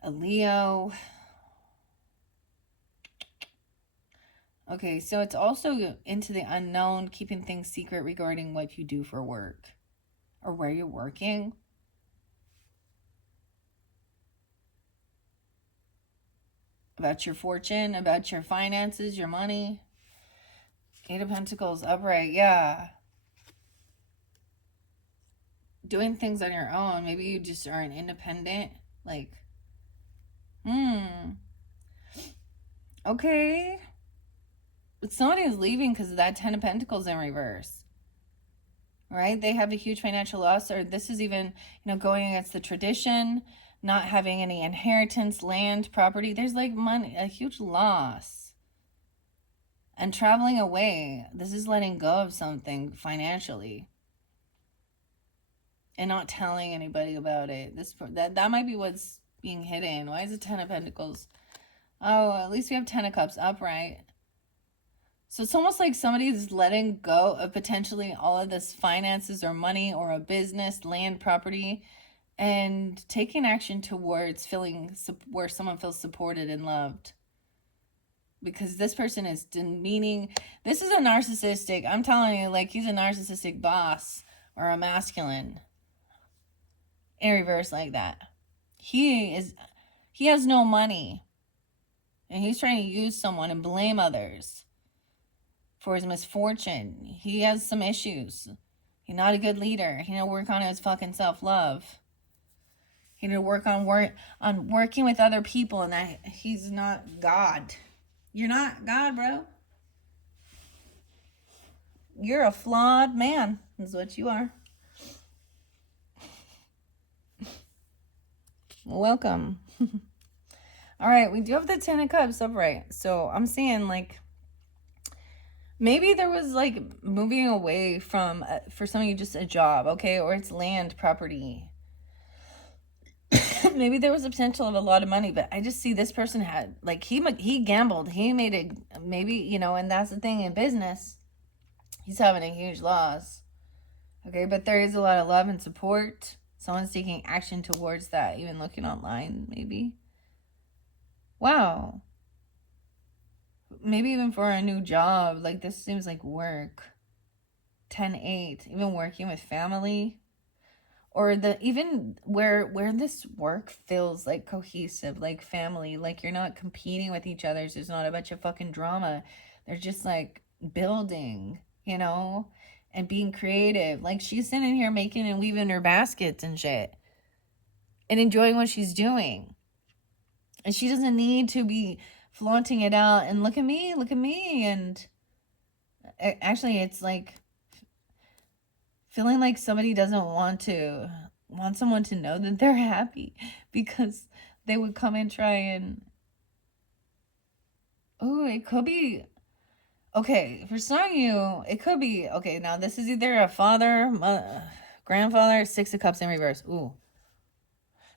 a Leo. Okay, so it's also into the unknown, keeping things secret regarding what you do for work or where you're working. About your fortune, about your finances, your money. 8 of Pentacles upright, yeah. Doing things on your own. Maybe you just are an independent, like, okay. But somebody is leaving because of that 10 of Pentacles in reverse. Right? They have a huge financial loss, or this is even, going against the tradition, not having any inheritance, land, property. There's like money, a huge loss. And traveling away. This is letting go of something financially. And not telling anybody about it. That might be what's being hidden. Why is it 10 of Pentacles? Oh, at least we have 10 of Cups upright. So it's almost like somebody's letting go of potentially all of this finances or money or a business, land, property, and taking action towards feeling where someone feels supported and loved. Because this person is demeaning. This is a narcissistic, I'm telling you, like, he's a narcissistic boss or a masculine in reverse like that. He has no money, and he's trying to use someone and blame others for his misfortune. He has some issues. He's not a good leader. He need to work on his fucking self-love. He need to work on working with other people, and that he's not God. You're not God, bro. You're a flawed man, is what you are. Welcome. All right, we do have the 10 of Cups upright. So I'm seeing, like, maybe there was, like, moving away from, for some of you, just a job, okay? Or it's land, property. Maybe there was a potential of a lot of money, but I just see this person had, like, he gambled. He made it, maybe, you know, and that's the thing in business. He's having a huge loss. Okay, but there is a lot of love and support. Someone's taking action towards that, even looking online, maybe. Wow. Maybe even for a new job. Like, this seems like work. 10-8. Even working with family. Or even where this work feels like cohesive, like family. Like, you're not competing with each other. So there's not a bunch of fucking drama. They're just, like, building, you know? And being creative. Like, she's sitting here making and weaving her baskets and shit. And enjoying what she's doing. And she doesn't need to be flaunting it out and look at me. And actually, it's like feeling like somebody doesn't want someone to know that they're happy, because they would come and try and, oh, it could be, okay, for some of you, it could be, okay, now this is either a father, grandfather, 6 of Cups in reverse. Ooh.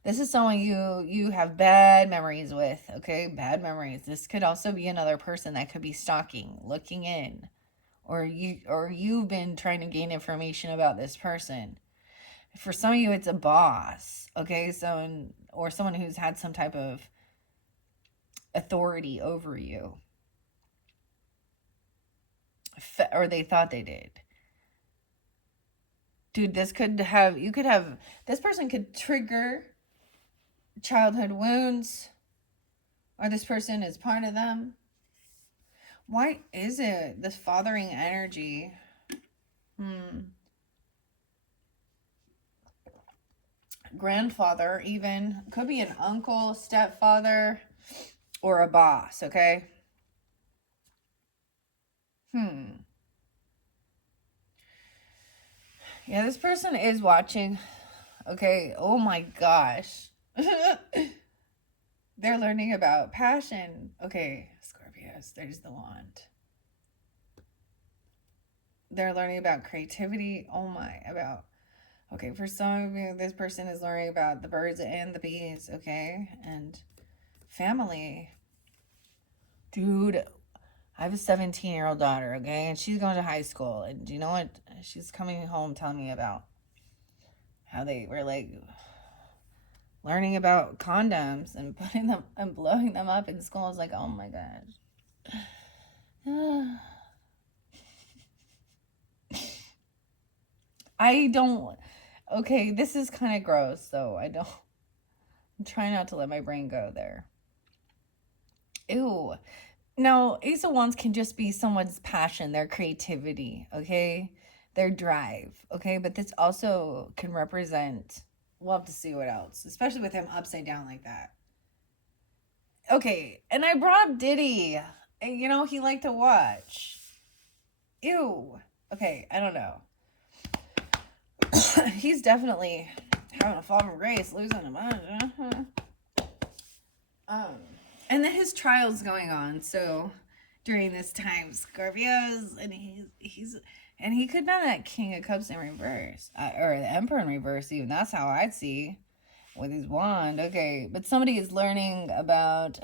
This is someone you have bad memories with, okay? Bad memories. This could also be another person that could be stalking, looking in, or you've been trying to gain information about this person. For some of you, it's a boss, okay? Or someone who's had some type of authority over you, or they thought they did. Dude, this person could trigger childhood wounds, or this person is part of them. Why is it this fathering energy? Grandfather, even. Could be an uncle, stepfather, or a boss, okay? Yeah, this person is watching. Okay, oh my gosh. They're learning about passion. Okay, Scorpios, there's the wand. They're learning about creativity. Oh my, okay, for some of you, this person is learning about the birds and the bees, okay? And family. Dude, I have a 17-year-old daughter, okay? And she's going to high school. And do you know what? She's coming home telling me about how they were, like, learning about condoms and putting them and blowing them up in school. I was like, oh my gosh. I don't, okay, this is kind of gross, so I'm trying not to let my brain go there. Ew. Now, Ace of Wands can just be someone's passion, their creativity, okay? Their drive, okay? But this also can represent, we'll have to see what else, especially with him upside down like that. Okay, and I brought up Diddy. You know, he liked to watch. Ew. Okay, I don't know. He's definitely having a fall from grace, losing a bunch. And then his trial's going on. So during this time, Scorpios, and he could be that King of Cups in reverse, or the Emperor in reverse. Even that's how I'd see with his wand. Okay, but somebody is learning about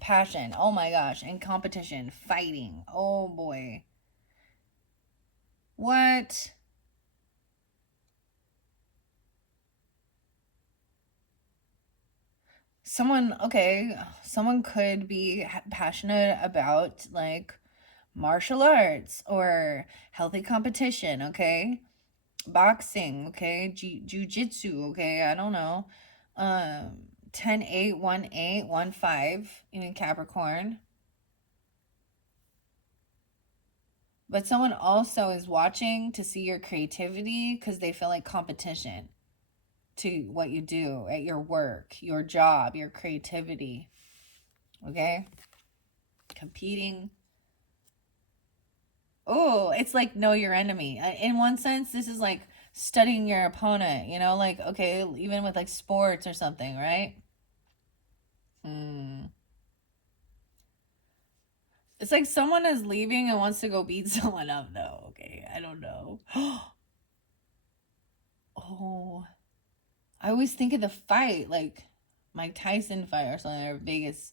passion. Oh my gosh, and competition, fighting. Oh boy, what? someone could be passionate about like martial arts or healthy competition, okay? Boxing, okay? Jiu-jitsu, okay? I don't know. 10-8-1-8-1-5 in Capricorn. But someone also is watching to see your creativity because they feel like competition to what you do at your work, your job, your creativity. Okay? Competing. Oh, it's like know your enemy. In one sense, this is like studying your opponent, you know, like, okay, even with like sports or something, right? Hmm. It's like someone is leaving and wants to go beat someone up, though. Okay, I don't know. Oh, I always think of the fight, like Mike Tyson fight or something, or Vegas.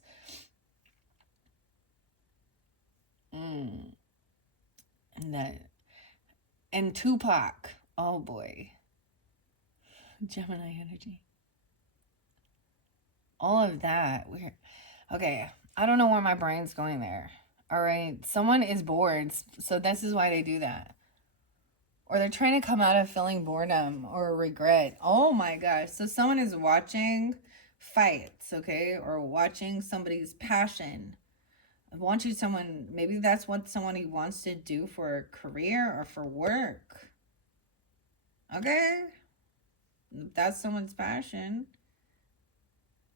Mm. And that, and Tupac. Oh boy, Gemini energy. All of that. Weird. Okay, I don't know where my brain's going there. All right, someone is bored, so this is why they do that. Or they're trying to come out of feeling boredom or regret. Oh my gosh. So someone is watching fights, okay? Or watching somebody's passion. Watching someone, maybe that's what somebody wants to do for a career or for work. Okay? That's someone's passion.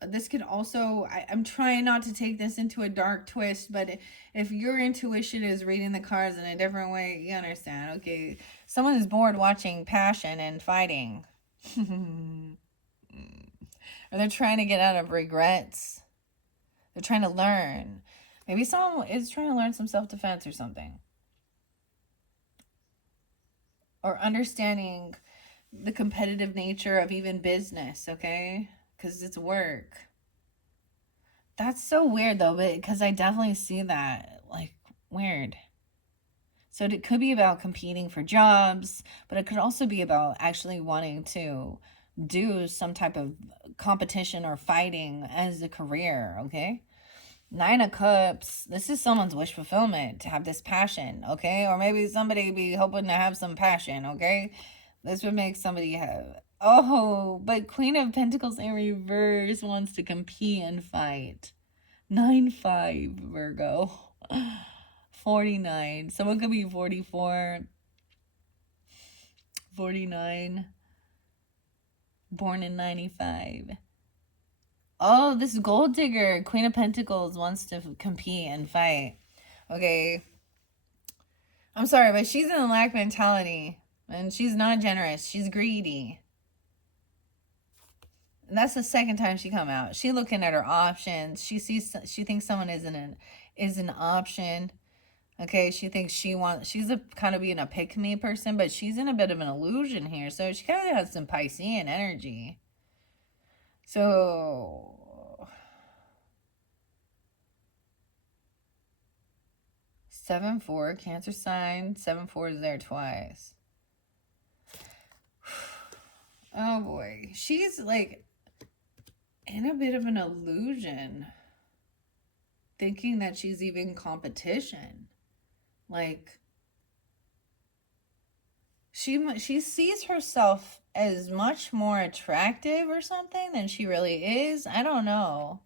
This could also, I'm trying not to take this into a dark twist, but if your intuition is reading the cards in a different way, you understand. Okay, someone is bored watching passion and fighting. Or they're trying to get out of regrets. They're trying to learn. Maybe someone is trying to learn some self-defense or something. Or understanding the competitive nature of even business, okay? Because it's work. That's so weird though, because I definitely see that. Like, weird. So it could be about competing for jobs, but it could also be about actually wanting to do some type of competition or fighting as a career, okay? Nine of Cups, this is someone's wish fulfillment to have this passion, okay? Or maybe somebody be hoping to have some passion, okay? This would make somebody have. Oh, but Queen of Pentacles in reverse wants to compete and fight. 9-5 Virgo. 49. Someone could be 44, 49, born in 95. Oh, this gold digger, Queen of Pentacles, wants to compete and fight. Okay. I'm sorry, but she's in a lack mentality. And she's not generous. She's greedy. And that's the second time she come out. She looking at her options. She thinks someone is an option. Okay, she thinks she's a kind of being a pick-me person, but she's in a bit of an illusion here. So she kind of has some Piscean energy. So 7-4, Cancer sign. 7-4 is there twice. Oh boy. She's like in a bit of an illusion. Thinking that she's even competition. Like she sees herself as much more attractive or something than she really is. I don't know.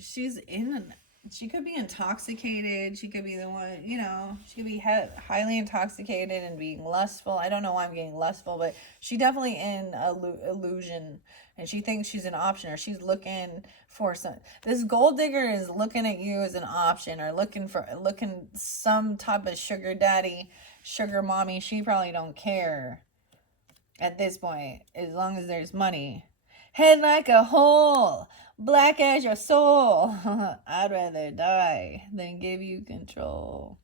She's in she could be intoxicated. She could be the one, you know, she could be highly intoxicated and being lustful. I don't know why I'm getting lustful, but she definitely in illusion, and she thinks she's an option, or she's looking for some. This gold digger is looking at you as an option, or looking some type of sugar daddy, sugar mommy. She probably don't care at this point as long as there's money. Head like a hole, black as your soul. I'd rather die than give you control.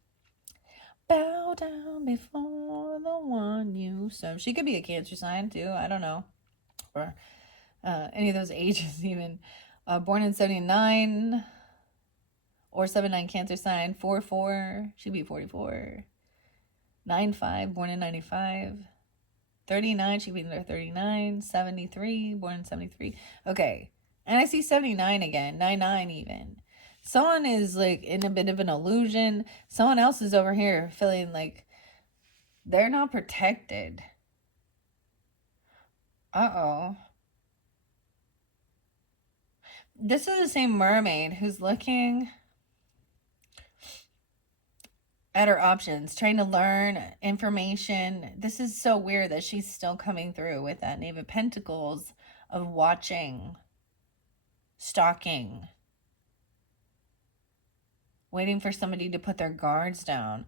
Bow down before the one you serve. She could be a Cancer sign too. I don't know. Or any of those ages even. Born in 79 or 79 Cancer sign. 4-4. She'd be 44. 9-5. Born in 95. 39, she could be under 39, 73, born in 73. Okay. And I see 79 again, 99 even. Someone is like in a bit of an illusion. Someone else is over here feeling like they're not protected. Uh-oh. This is the same mermaid who's looking at her options, trying to learn information. This is so weird that she's still coming through with that Knave of Pentacles of watching, stalking, waiting for somebody to put their guards down.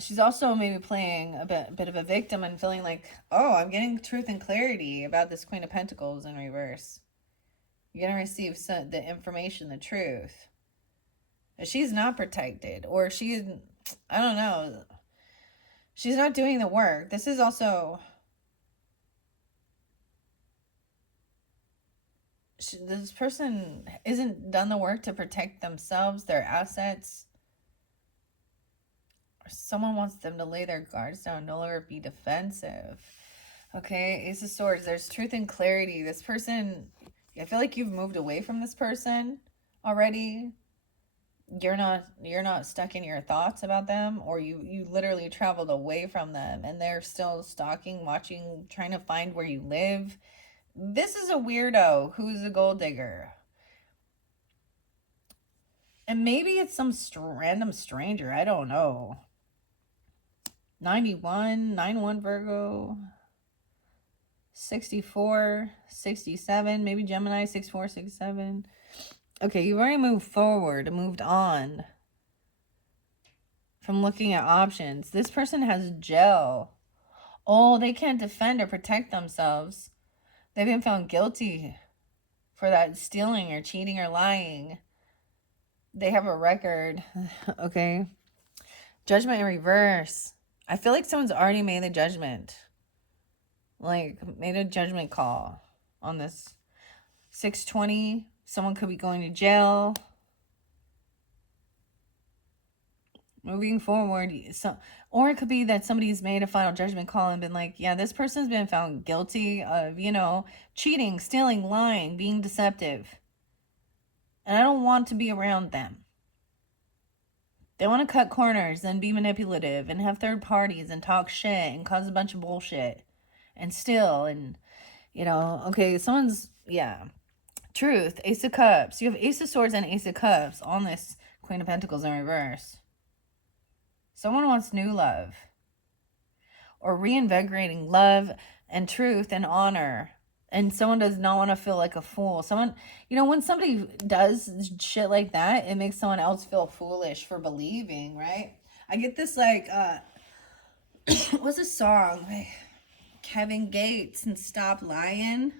She's also maybe playing a bit of a victim and feeling like, oh, I'm getting truth and clarity about this Queen of Pentacles in reverse. You're going to receive the information, the truth. She's not protected, or she's, I don't know, she's not doing the work. This is also, this person isn't done the work to protect themselves, their assets. Or someone wants them to lay their guards down, no longer be defensive. Okay, Ace of Swords, there's truth and clarity. This person, I feel like you've moved away from this person already. You're not stuck in your thoughts about them, or you literally traveled away from them and they're still stalking, watching, trying to find where you live. This is a weirdo who's a gold digger. And maybe it's some random stranger, I don't know. 91, 91 Virgo, 64, 67, maybe Gemini, 64, 67. Okay, you've already moved forward, moved on from looking at options. This person has gel. Oh, they can't defend or protect themselves. They've been found guilty for that stealing or cheating or lying. They have a record. Okay. Judgment in reverse. I feel like someone's already made the judgment. Like, made a judgment call on this. 620. Someone could be going to jail. Moving forward. Or it could be that somebody's made a final judgment call and been like, yeah, this person's been found guilty of, cheating, stealing, lying, being deceptive. And I don't want to be around them. They want to cut corners and be manipulative and have third parties and talk shit and cause a bunch of bullshit and steal and, okay, someone's, yeah. Truth, Ace of Cups. You have Ace of Swords and Ace of Cups on this Queen of Pentacles in reverse. Someone wants new love or reinvigorating love and truth and honor. And someone does not want to feel like a fool. Someone, when somebody does shit like that, it makes someone else feel foolish for believing, right? I get this like, what's a song? Kevin Gates and Stop Lying.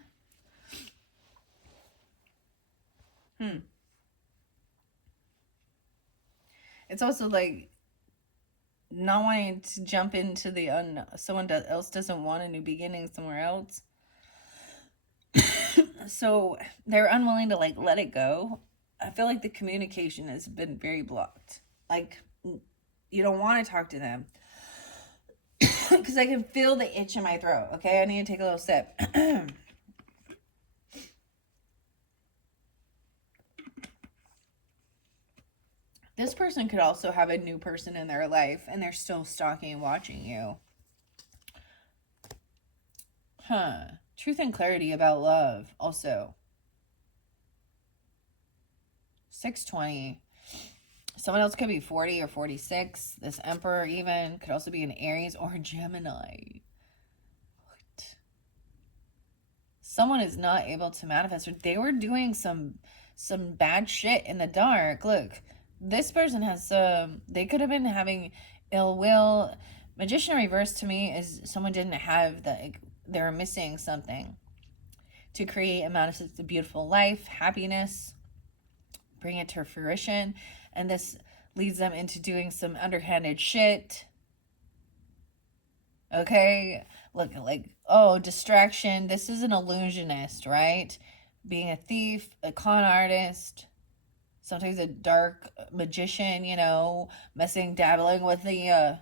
It's also like not wanting to jump into the someone else doesn't want a new beginning somewhere else. So they're unwilling to like let it go. I feel like the communication has been very blocked. Like, you don't want to talk to them because I can feel the itch in my throat. Okay, I need to take a little sip. This person could also have a new person in their life and they're still stalking and watching you. Truth and clarity about love also. 620. Someone else could be 40 or 46. This Emperor even could also be an Aries or Gemini. What? Someone is not able to manifest. Or they were doing some bad shit in the dark. Look, this person has they could have been having ill will. Magician reverse to me is someone didn't have they're missing something to create and manifest a beautiful life, happiness, bring it to fruition. And this leads them into doing some underhanded shit. Okay, look, like, oh, distraction. This is an illusionist, right? Being a thief, a con artist, sometimes a dark magician, dabbling with the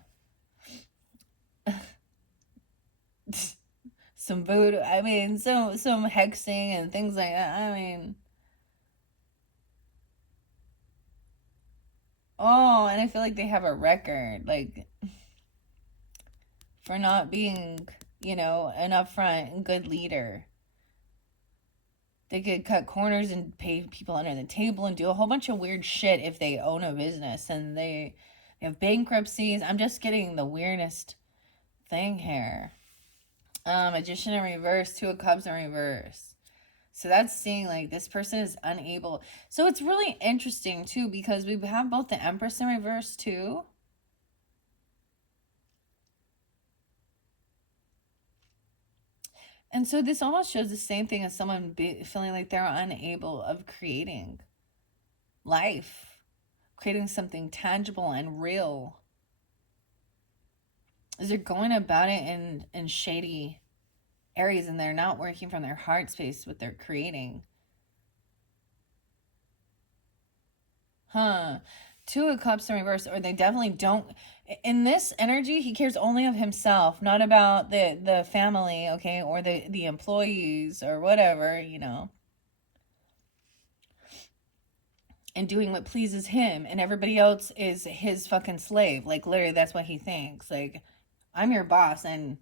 some voodoo. I mean, some hexing and things like that. I mean, oh, and I feel like they have a record, like, for not being, an upfront and good leader. They could cut corners and pay people under the table and do a whole bunch of weird shit if they own a business and they have bankruptcies. I'm just getting the weirdest thing here. Magician in reverse, Two of Cups in reverse. So that's seeing like this person is unable. So it's really interesting too because we have both the Empress in reverse too. And so this almost shows the same thing as someone feeling like they're unable of creating life, creating something tangible and real. Is they're going about it in shady areas and they're not working from their heart space what they're creating. Two of Cups in reverse, or they definitely don't. In this energy, he cares only of himself, not about the family, okay, or the employees or whatever, and doing what pleases him, and everybody else is his fucking slave. Like, literally, that's what he thinks. Like, I'm your boss, and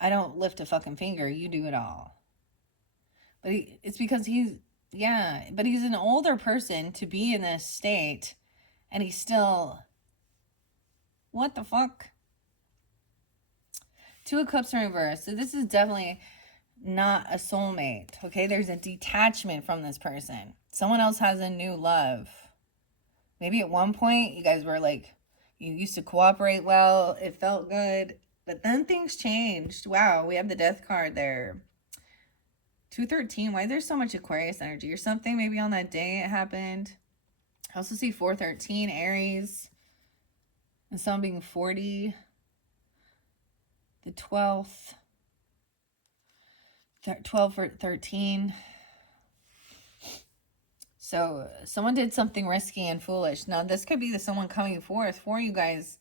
I don't lift a fucking finger. You do it all. But it's because but he's an older person to be in this state, and he's still, what the fuck? Two of Cups in reverse. So this is definitely not a soulmate, okay? There's a detachment from this person. Someone else has a new love. Maybe at one point you guys were like, you used to cooperate well, it felt good, but then things changed. Wow, we have the Death card there. 213, why is there so much Aquarius energy or something? Maybe on that day it happened. I also see 413, Aries, and someone being 40. The 12th, 12 for 13. So someone did something risky and foolish. Now this could be the someone coming forth for you guys,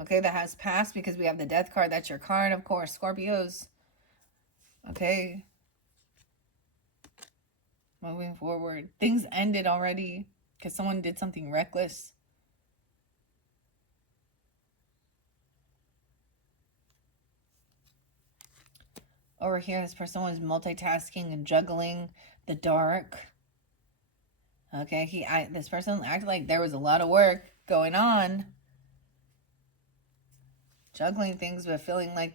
okay, that has passed, because we have the Death card. That's your card, of course, Scorpios. Okay. Moving forward. Things ended already because someone did something reckless. Over here, this person was multitasking and juggling the dark. Okay, this person acted like there was a lot of work going on. Juggling things, but feeling like,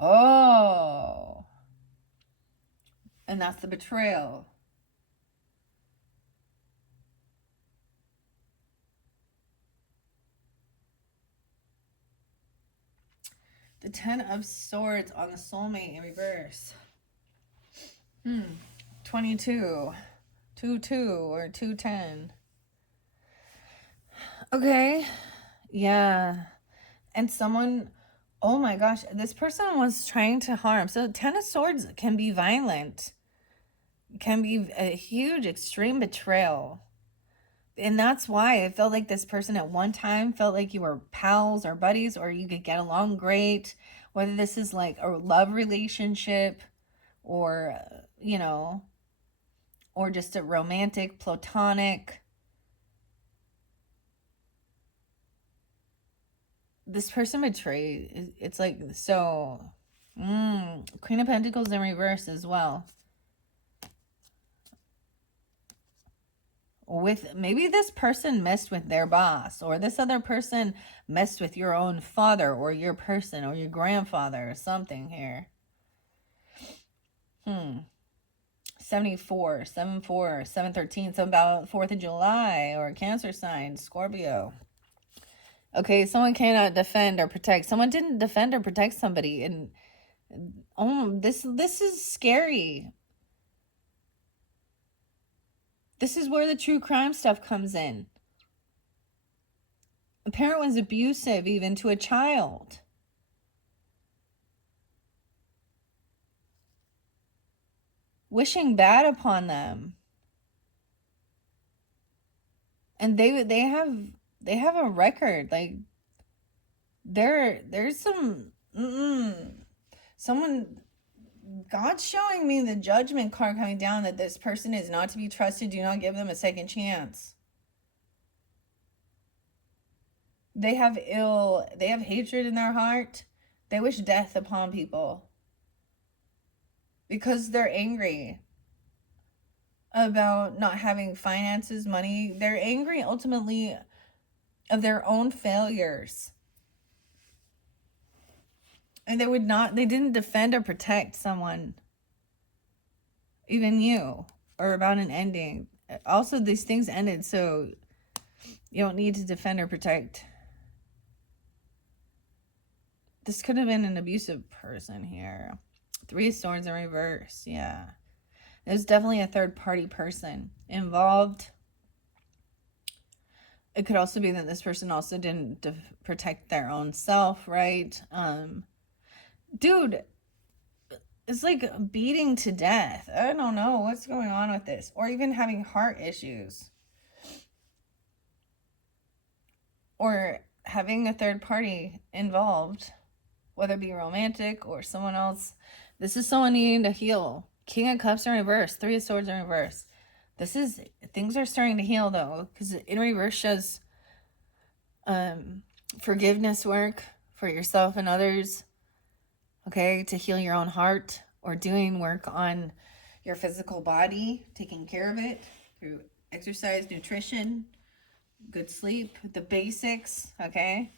oh. And that's the betrayal. The 10 of Swords on the soulmate in reverse. 22. 2-2 or 2-10. Okay. Yeah. And someone, oh my gosh, this person was trying to harm. So 10 of Swords can be violent. Can be a huge extreme betrayal. And that's why I felt like this person at one time felt like you were pals or buddies, or you could get along great. Whether this is like a love relationship or, or just a romantic, platonic. This person betrayed. It's like, so, Queen of Pentacles in reverse as well. With maybe this person messed with their boss, or this other person messed with your own father or your person or your grandfather or something here. 74, 74, 713. So about 4th of July or Cancer sign, Scorpio. Okay, someone cannot defend or protect. Someone didn't defend or protect somebody, and this is scary. This is where the true crime stuff comes in. A parent was abusive even to a child. Wishing bad upon them. And they have a record. Like, there's some someone God's showing me the judgment card coming down, that this person is not to be trusted. Do not give them a second chance. They have hatred in their heart. They wish death upon people because they're angry about not having finances, money. They're angry ultimately of their own failures. And they didn't defend or protect someone, even you, or about an ending. Also, these things ended, so you don't need to defend or protect. This could have been an abusive person here. 3 of Swords in reverse, yeah. There's definitely a third-party person involved. It could also be that this person also didn't protect their own self, right? Dude, it's like beating to death. I don't know what's going on with this. Or even having heart issues. Or having a third party involved, whether it be romantic or someone else. This is someone needing to heal. King of Cups in reverse. 3 of Swords in reverse. Things are starting to heal though, because in reverse shows forgiveness work for yourself and others. Okay, to heal your own heart, or doing work on your physical body, taking care of it through exercise, nutrition, good sleep, the basics, okay?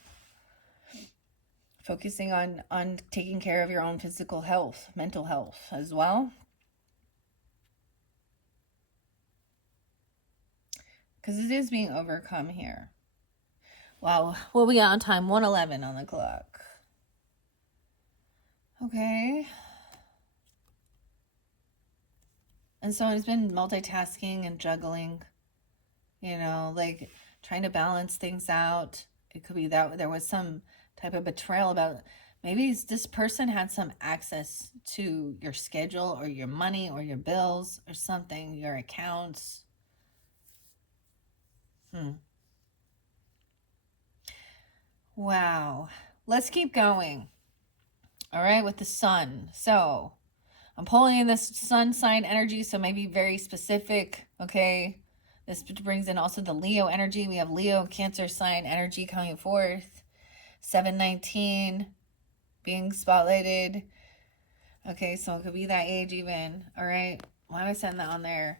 Focusing on taking care of your own physical health, mental health as well. Because it is being overcome here. Wow, what we got on time? 1:11 on the clock. Okay. And so it's been multitasking and juggling, like trying to balance things out. It could be that there was some type of betrayal about, maybe this person had some access to your schedule or your money or your bills or something, your accounts. Wow. Let's keep going. All right, with the sun. So I'm pulling in this sun sign energy, so maybe very specific, okay? This brings in also the Leo energy. We have Leo, Cancer sign energy coming forth. 719 being spotlighted. Okay, so it could be that age even. All right, why am I sending that on there?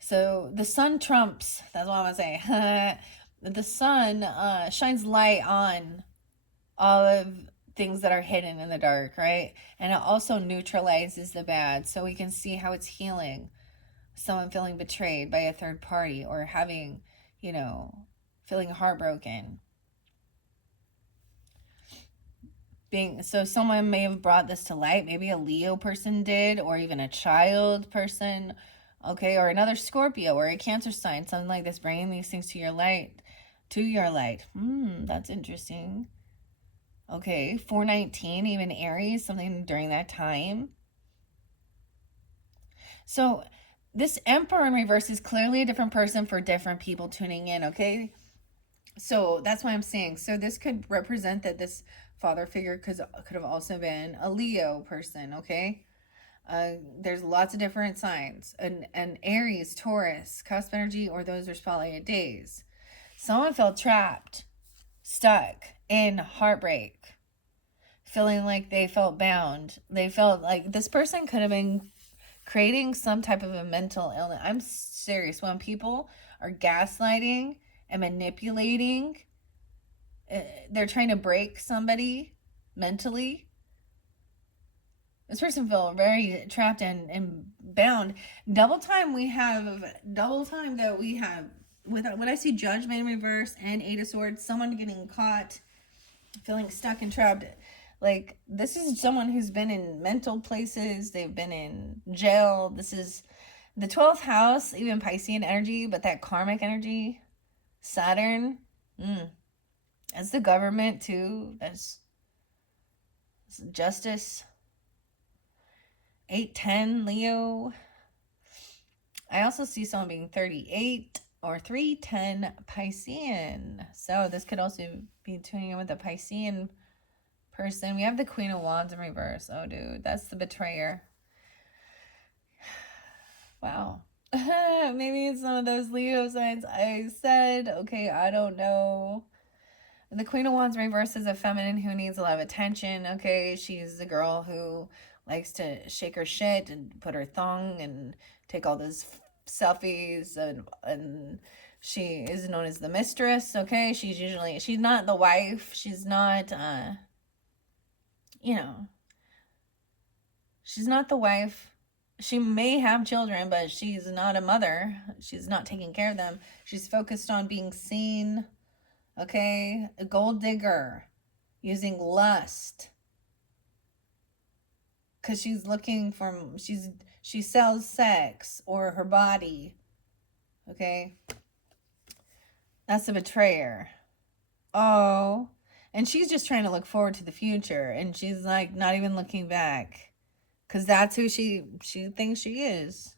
So the sun trumps, that's what I'm going to say. The sun shines light on all of things that are hidden in the dark, right? And it also neutralizes the bad, so we can see how it's healing someone feeling betrayed by a third party, or having, feeling heartbroken. So someone may have brought this to light, maybe a Leo person did, or even a child person, okay, or another Scorpio or a Cancer sign, something like this, bringing these things to your light. That's interesting. Okay, 419, even Aries, something during that time. So this Emperor in reverse is clearly a different person for different people tuning in, okay? So that's why I'm saying. So this could represent that this father figure could have also been a Leo person, okay? There's lots of different signs. An Aries, Taurus, cusp energy, or those are spotlighted days. Someone felt trapped, stuck in heartbreak, feeling like they felt bound. They felt like this person could have been creating some type of a mental illness. I'm serious. When people are gaslighting and manipulating, they're trying to break somebody mentally. This person felt very trapped and bound. Double time that we have, when I see Judgment in reverse and 8 of Swords, someone getting caught, feeling stuck and trapped. Like, this is someone who's been in mental places. They've been in jail. This is the 12th house, even Piscean energy, but that karmic energy, Saturn, that's the government too. That's justice. 810 Leo. I also see someone being 38 or 310 Piscean. So this could also be tuning in with the Piscean person. We have the Queen of Wands in reverse. Oh, dude, that's the betrayer. Wow. Maybe it's some of those Leo signs I said. Okay, I don't know. The Queen of Wands reverse is a feminine who needs a lot of attention. Okay, she's the girl who likes to shake her shit and put her thong and take all those selfies, and she is known as the mistress. Okay, she's not the wife. She's not you know, she's not the wife. She may have children, but she's not a mother. She's not taking care of them. She's focused on being seen. Okay, a gold digger, using lust, because she's looking for, she sells sex or her body. Okay, that's a betrayer. Oh, and she's just trying to look forward to the future, and she's like not even looking back, because that's who she thinks she is.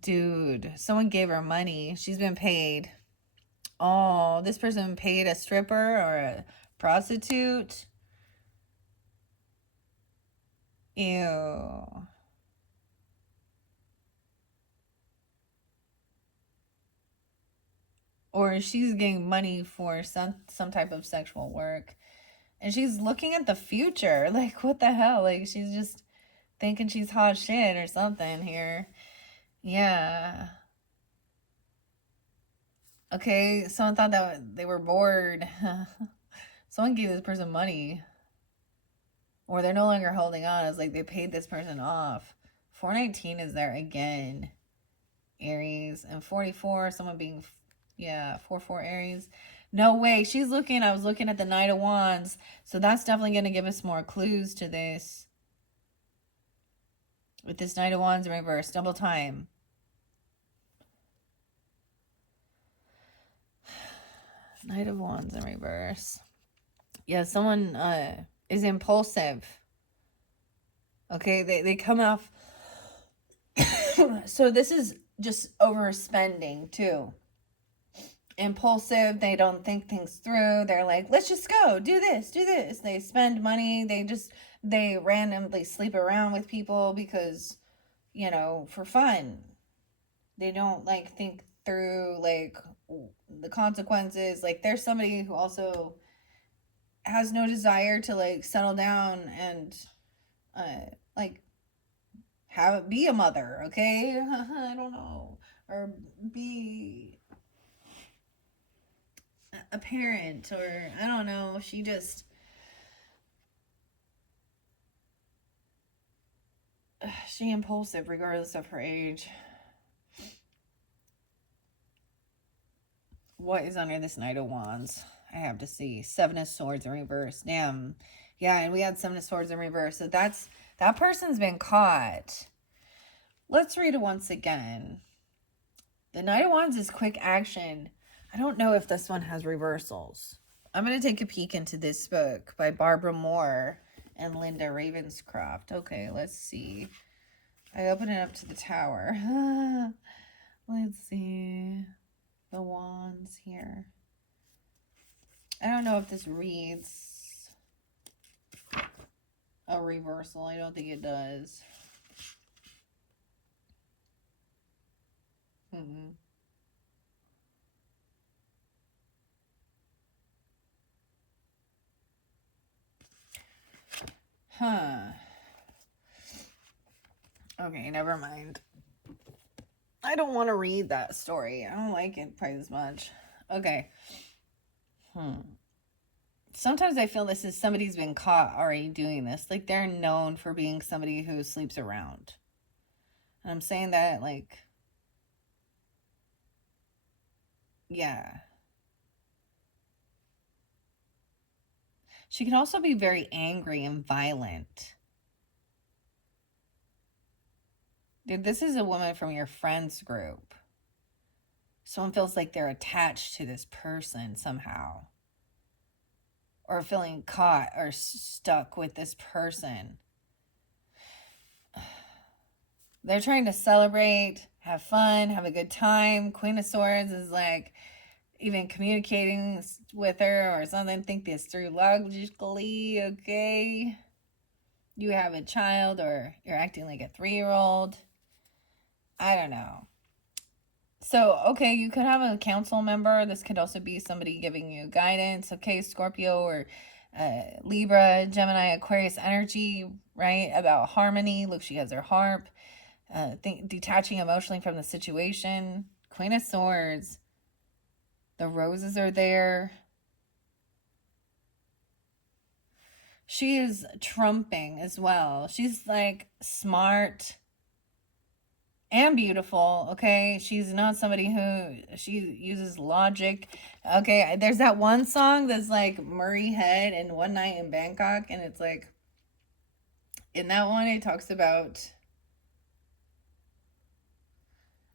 Dude, someone gave her money. She's been paid. Oh, this person paid a stripper or a prostitute. Ew. Or she's getting money for some type of sexual work, and she's looking at the future. Like, what the hell? Like, she's just thinking she's hot shit or something here. Yeah. Okay, someone thought that they were bored. Someone gave this person money, or they're no longer holding on. It's like they paid this person off. 419 is there again, Aries. And 44, someone being, yeah, 44 Aries. No way. She's looking, I was looking at the Knight of Wands. So that's definitely going to give us more clues to this. With this Knight of Wands in reverse, double time. Knight of Wands in reverse. Yeah, someone is impulsive. Okay, they come off. So this is just overspending too. Impulsive, they don't think things through. They're like, let's just go, do this, do this. They spend money, they randomly sleep around with people because, you know, for fun. They don't like think through like the consequences. Like, there's somebody who also has no desire to like settle down and like be a mother, okay? I don't know, or be a parent, or I don't know. She impulsive regardless of her age. What is under this Knight of Wands? I have to see. Seven of Swords in reverse. Damn. Yeah, and we had Seven of Swords in reverse. So that person's been caught. Let's read it once again. The Knight of Wands is quick action. I don't know if this one has reversals. I'm going to take a peek into this book by Barbara Moore and Linda Ravenscroft. Okay, let's see. I open it up to the Tower. Let's see. The Wands here. I don't know if this reads a reversal. I don't think it does. Huh. Okay, never mind. I don't want to read that story. I don't like it quite as much. Okay. Sometimes I feel this is somebody's been caught already doing this. Like, they're known for being somebody who sleeps around. And I'm saying that, like, yeah. She can also be very angry and violent. Dude, this is a woman from your friends group. Someone feels like they're attached to this person somehow. Or feeling caught or stuck with this person. They're trying to celebrate, have fun, have a good time. Queen of Swords is like, even communicating with her or something. Think this through logically, okay? You have a child or you're acting like a 3-year-old. I don't know. So, okay, you could have a council member. This could also be somebody giving you guidance. Okay, Scorpio or Libra, Gemini, Aquarius energy, right? About harmony. Look, she has her harp. Detaching emotionally from the situation. Queen of Swords. The roses are there. She is trumping as well. She's like smart and beautiful, okay? She's not somebody who, she uses logic. Okay, there's that one song that's like Murray Head and One Night in Bangkok, and it's like, in that one it talks about,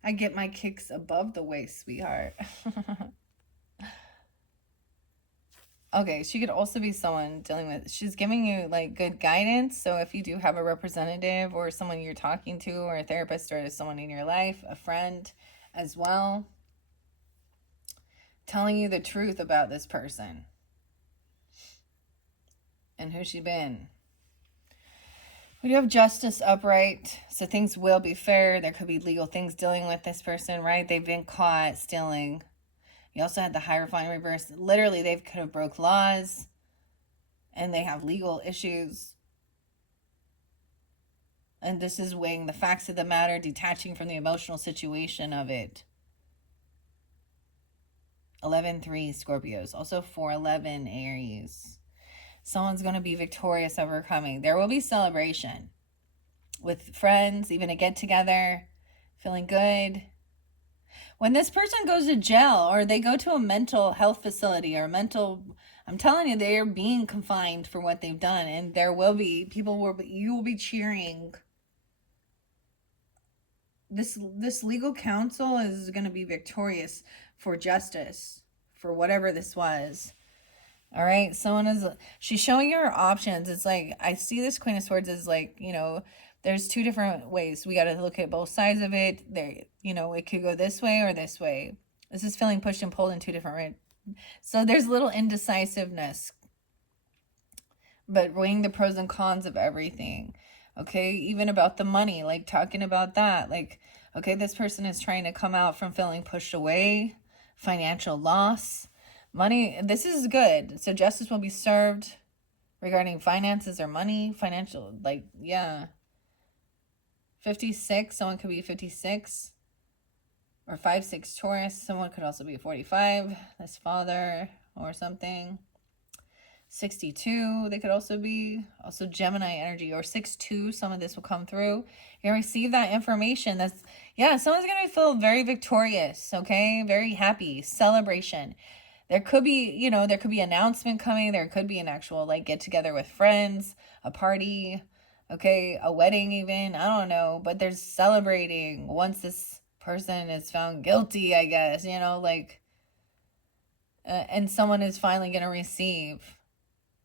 I get my kicks above the waist, sweetheart. Okay, she could also be someone dealing with, she's giving you like good guidance. So if you do have a representative or someone you're talking to or a therapist or someone in your life, a friend as well, telling you the truth about this person and who she been. We do have justice upright, so things will be fair. There could be legal things dealing with this person, right? They've been caught stealing. You also had the Hierophant reverse. Literally, they could have broke laws and they have legal issues. And this is weighing the facts of the matter, detaching from the emotional situation of it. 11-3 Scorpios. Also 4-11 Aries. Someone's going to be victorious, overcoming. There will be celebration with friends, even a get-together, feeling good. When this person goes to jail or they go to a mental health facility or I'm telling you, they are being confined for what they've done. And there will be, you will be cheering. This legal counsel is going to be victorious for justice, for whatever this was. All right, she's showing you her options. It's like, I see this Queen of Swords as like, there's two different ways. We got to look at both sides of it. There, it could go this way or this way. This is feeling pushed and pulled in two different ways. So there's little indecisiveness, but weighing the pros and cons of everything. Okay, even about the money, like talking about that. Like, okay, this person is trying to come out from feeling pushed away, financial loss, money. This is good. So justice will be served regarding finances or money, financial, like, yeah. 56, someone could be 56. Or 5-6 Taurus, someone could also be 45, this father or something. 62, they could also be, also Gemini energy, or 6-2, some of this will come through. You're going to receive that information. That's, yeah, someone's going to feel very victorious, okay? Very happy, celebration. There could be, there could be an announcement coming. There could be an actual, like, get together with friends, a party, okay? A wedding even, I don't know. But there's celebrating once this person is found guilty, I guess, and someone is finally going to receive.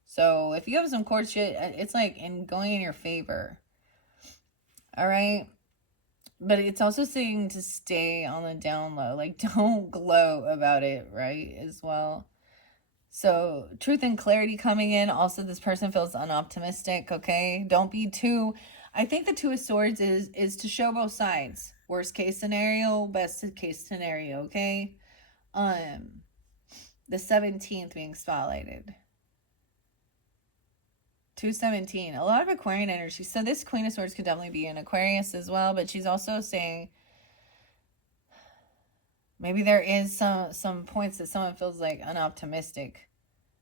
So if you have some court shit, it's like going in your favor. All right. But it's also saying to stay on the down low. Like, don't glow about it, right? As well. So truth and clarity coming in. Also, this person feels unoptimistic, okay? Don't be too... I think the Two of Swords is to show both sides. Worst case scenario, best case scenario, okay? The 17th being spotlighted. 217, a lot of Aquarian energy. So this Queen of Swords could definitely be an Aquarius as well, but she's also saying maybe there is some points that someone feels like unoptimistic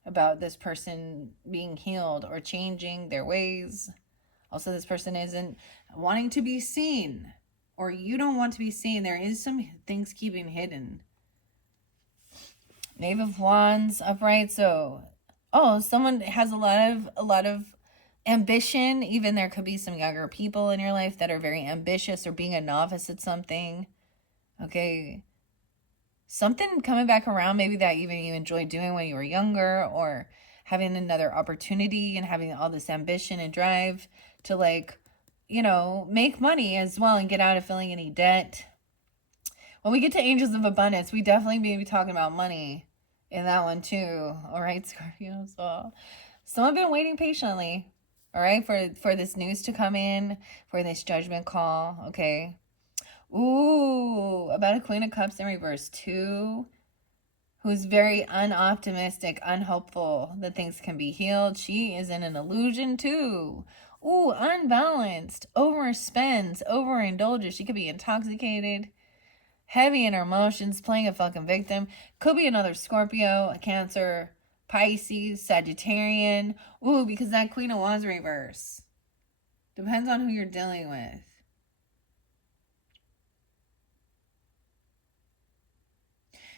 about this person being healed or changing their ways. Also, this person isn't wanting to be seen, or you don't want to be seen. There is some things keeping hidden. Knave of Wands upright. So, someone has a lot of ambition. Even there could be some younger people in your life that are very ambitious or being a novice at something. Okay. Something coming back around, maybe that even you enjoyed doing when you were younger, or having another opportunity and having all this ambition and drive to, like, make money as well and get out of feeling any debt. When we get to Angels of Abundance, we definitely may be talking about money in that one too. All right, Scorpio. So I've been waiting patiently, all right, for this news to come in, for this judgment call, okay? Ooh, about a Queen of Cups in reverse too, who's very unoptimistic, unhopeful that things can be healed. She is in an illusion too. Ooh, unbalanced, overspends, overindulges. She could be intoxicated, heavy in her emotions, playing a fucking victim. Could be another Scorpio, a Cancer, Pisces, Sagittarian. Ooh, because that Queen of Wands reverse. Depends on who you're dealing with.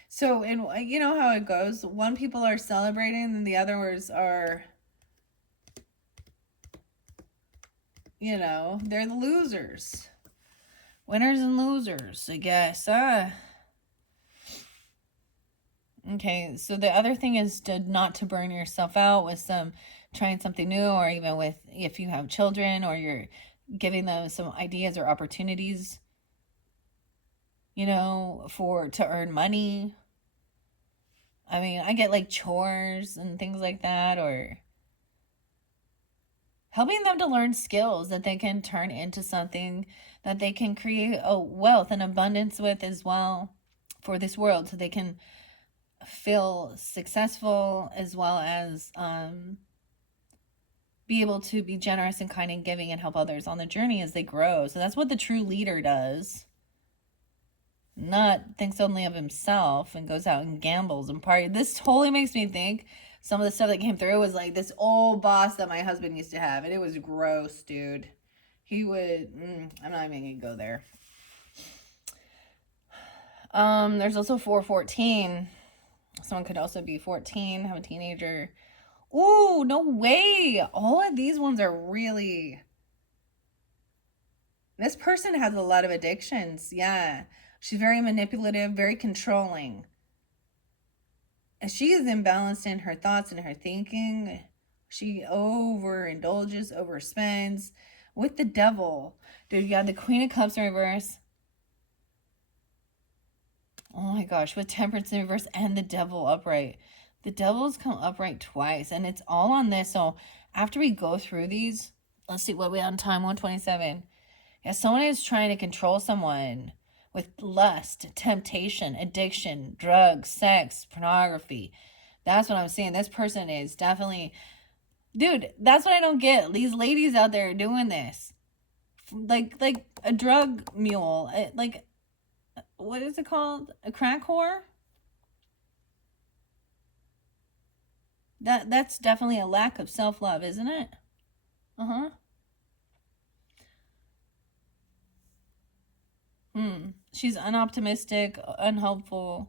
So, you know how it goes. One people are celebrating, and the others are, you know, they're the losers. Winners and losers, I guess. Okay, so the other thing is not to burn yourself out with trying something new, or even with if you have children or you're giving them some ideas or opportunities, you know, to earn money. I mean, I get like chores and things like that, or helping them to learn skills that they can turn into something that they can create a wealth and abundance with as well for this world, so they can feel successful as well as be able to be generous and kind and giving and help others on the journey as they grow. So that's what the true leader does. Not thinks only of himself and goes out and gambles and party. This totally makes me think some of the stuff that came through was like this old boss that my husband used to have, and it was gross, dude. He would, I'm not even gonna go there. There's also 414. Someone could also be 14, have a teenager. Ooh, no way. All of these ones are really... This person has a lot of addictions. Yeah. She's very manipulative, very controlling. And she is imbalanced in her thoughts and her thinking. She overindulges, overspends with the devil. Dude, you got the Queen of Cups in reverse. Oh my gosh, with Temperance in reverse and the devil upright. The devil's come upright twice, and it's all on this. So after we go through these, let's see what we on time, 127. Yeah, someone is trying to control someone with lust, temptation, addiction, drugs, sex, pornography. That's what I'm seeing. This person is definitely... Dude, that's what I don't get. These ladies out there doing this. Like a drug mule. Like, what is it called? A crack whore? That's definitely a lack of self-love, isn't it? Uh-huh. She's unoptimistic, unhelpful.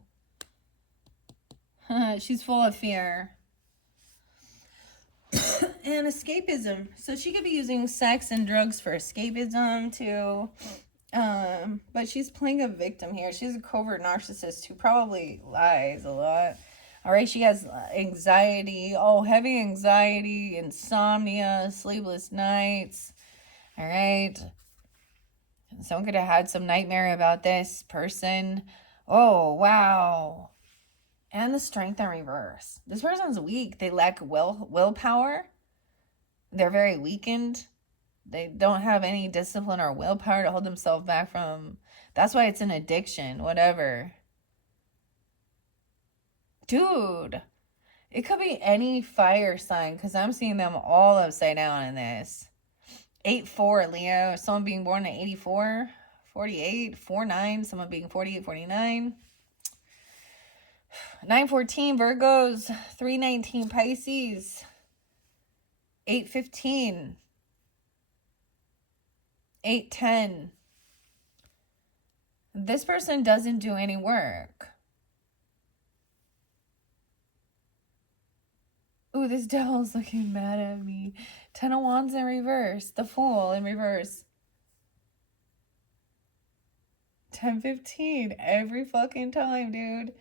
She's full of fear. And escapism. So she could be using sex and drugs for escapism too. But she's playing a victim here. She's a covert narcissist who probably lies a lot. All right, she has anxiety, heavy anxiety, insomnia, sleepless nights. All right. Someone could have had some nightmare about this person. Oh, wow. And the strength in reverse. This person's weak. They lack willpower. They're very weakened. They don't have any discipline or willpower to hold themselves back from... That's why it's an addiction, whatever. Dude, it could be any fire sign, because I'm seeing them all upside down in this. 8-4 Leo, someone being born in 84, 48, 49, someone being 48, 49. 9-14 Virgos, 3-19 Pisces, 8-15, 8-10. This person doesn't do any work. Ooh, this devil's looking mad at me. 10 of Wands in reverse. The Fool in reverse. 10-15 every fucking time, dude.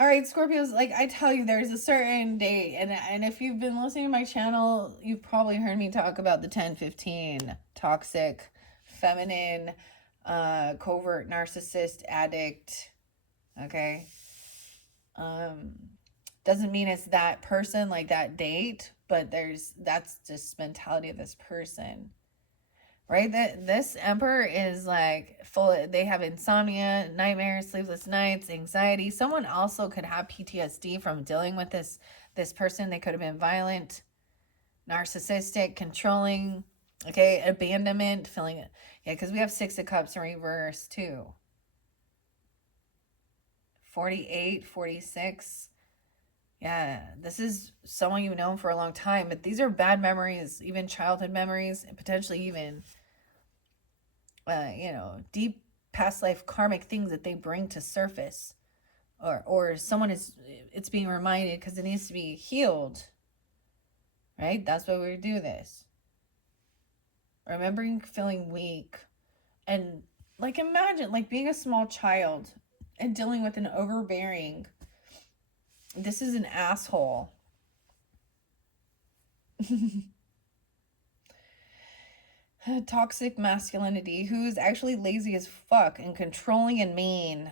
All right, Scorpios, like I tell you, there's a certain date, and if you've been listening to my channel, you've probably heard me talk about the 10-15 toxic, feminine, covert narcissist, addict. Okay. Um, doesn't mean it's that person, like that date, but that's just mentality of this person. Right? That this emperor is like full, they have insomnia, nightmares, sleepless nights, anxiety. Someone also could have PTSD from dealing with this person. They could have been violent, narcissistic, controlling, okay, abandonment, feeling it. Yeah, because we have Six of Cups in reverse too. 48, 46. Yeah, this is someone you've known for a long time, but these are bad memories, even childhood memories, and potentially even, deep past life karmic things that they bring to surface, or someone it's being reminded because it needs to be healed. Right? That's why we do this. Remembering feeling weak, and like imagine like being a small child and dealing with an overbearing. This is an asshole. Toxic masculinity who's actually lazy as fuck and controlling and mean.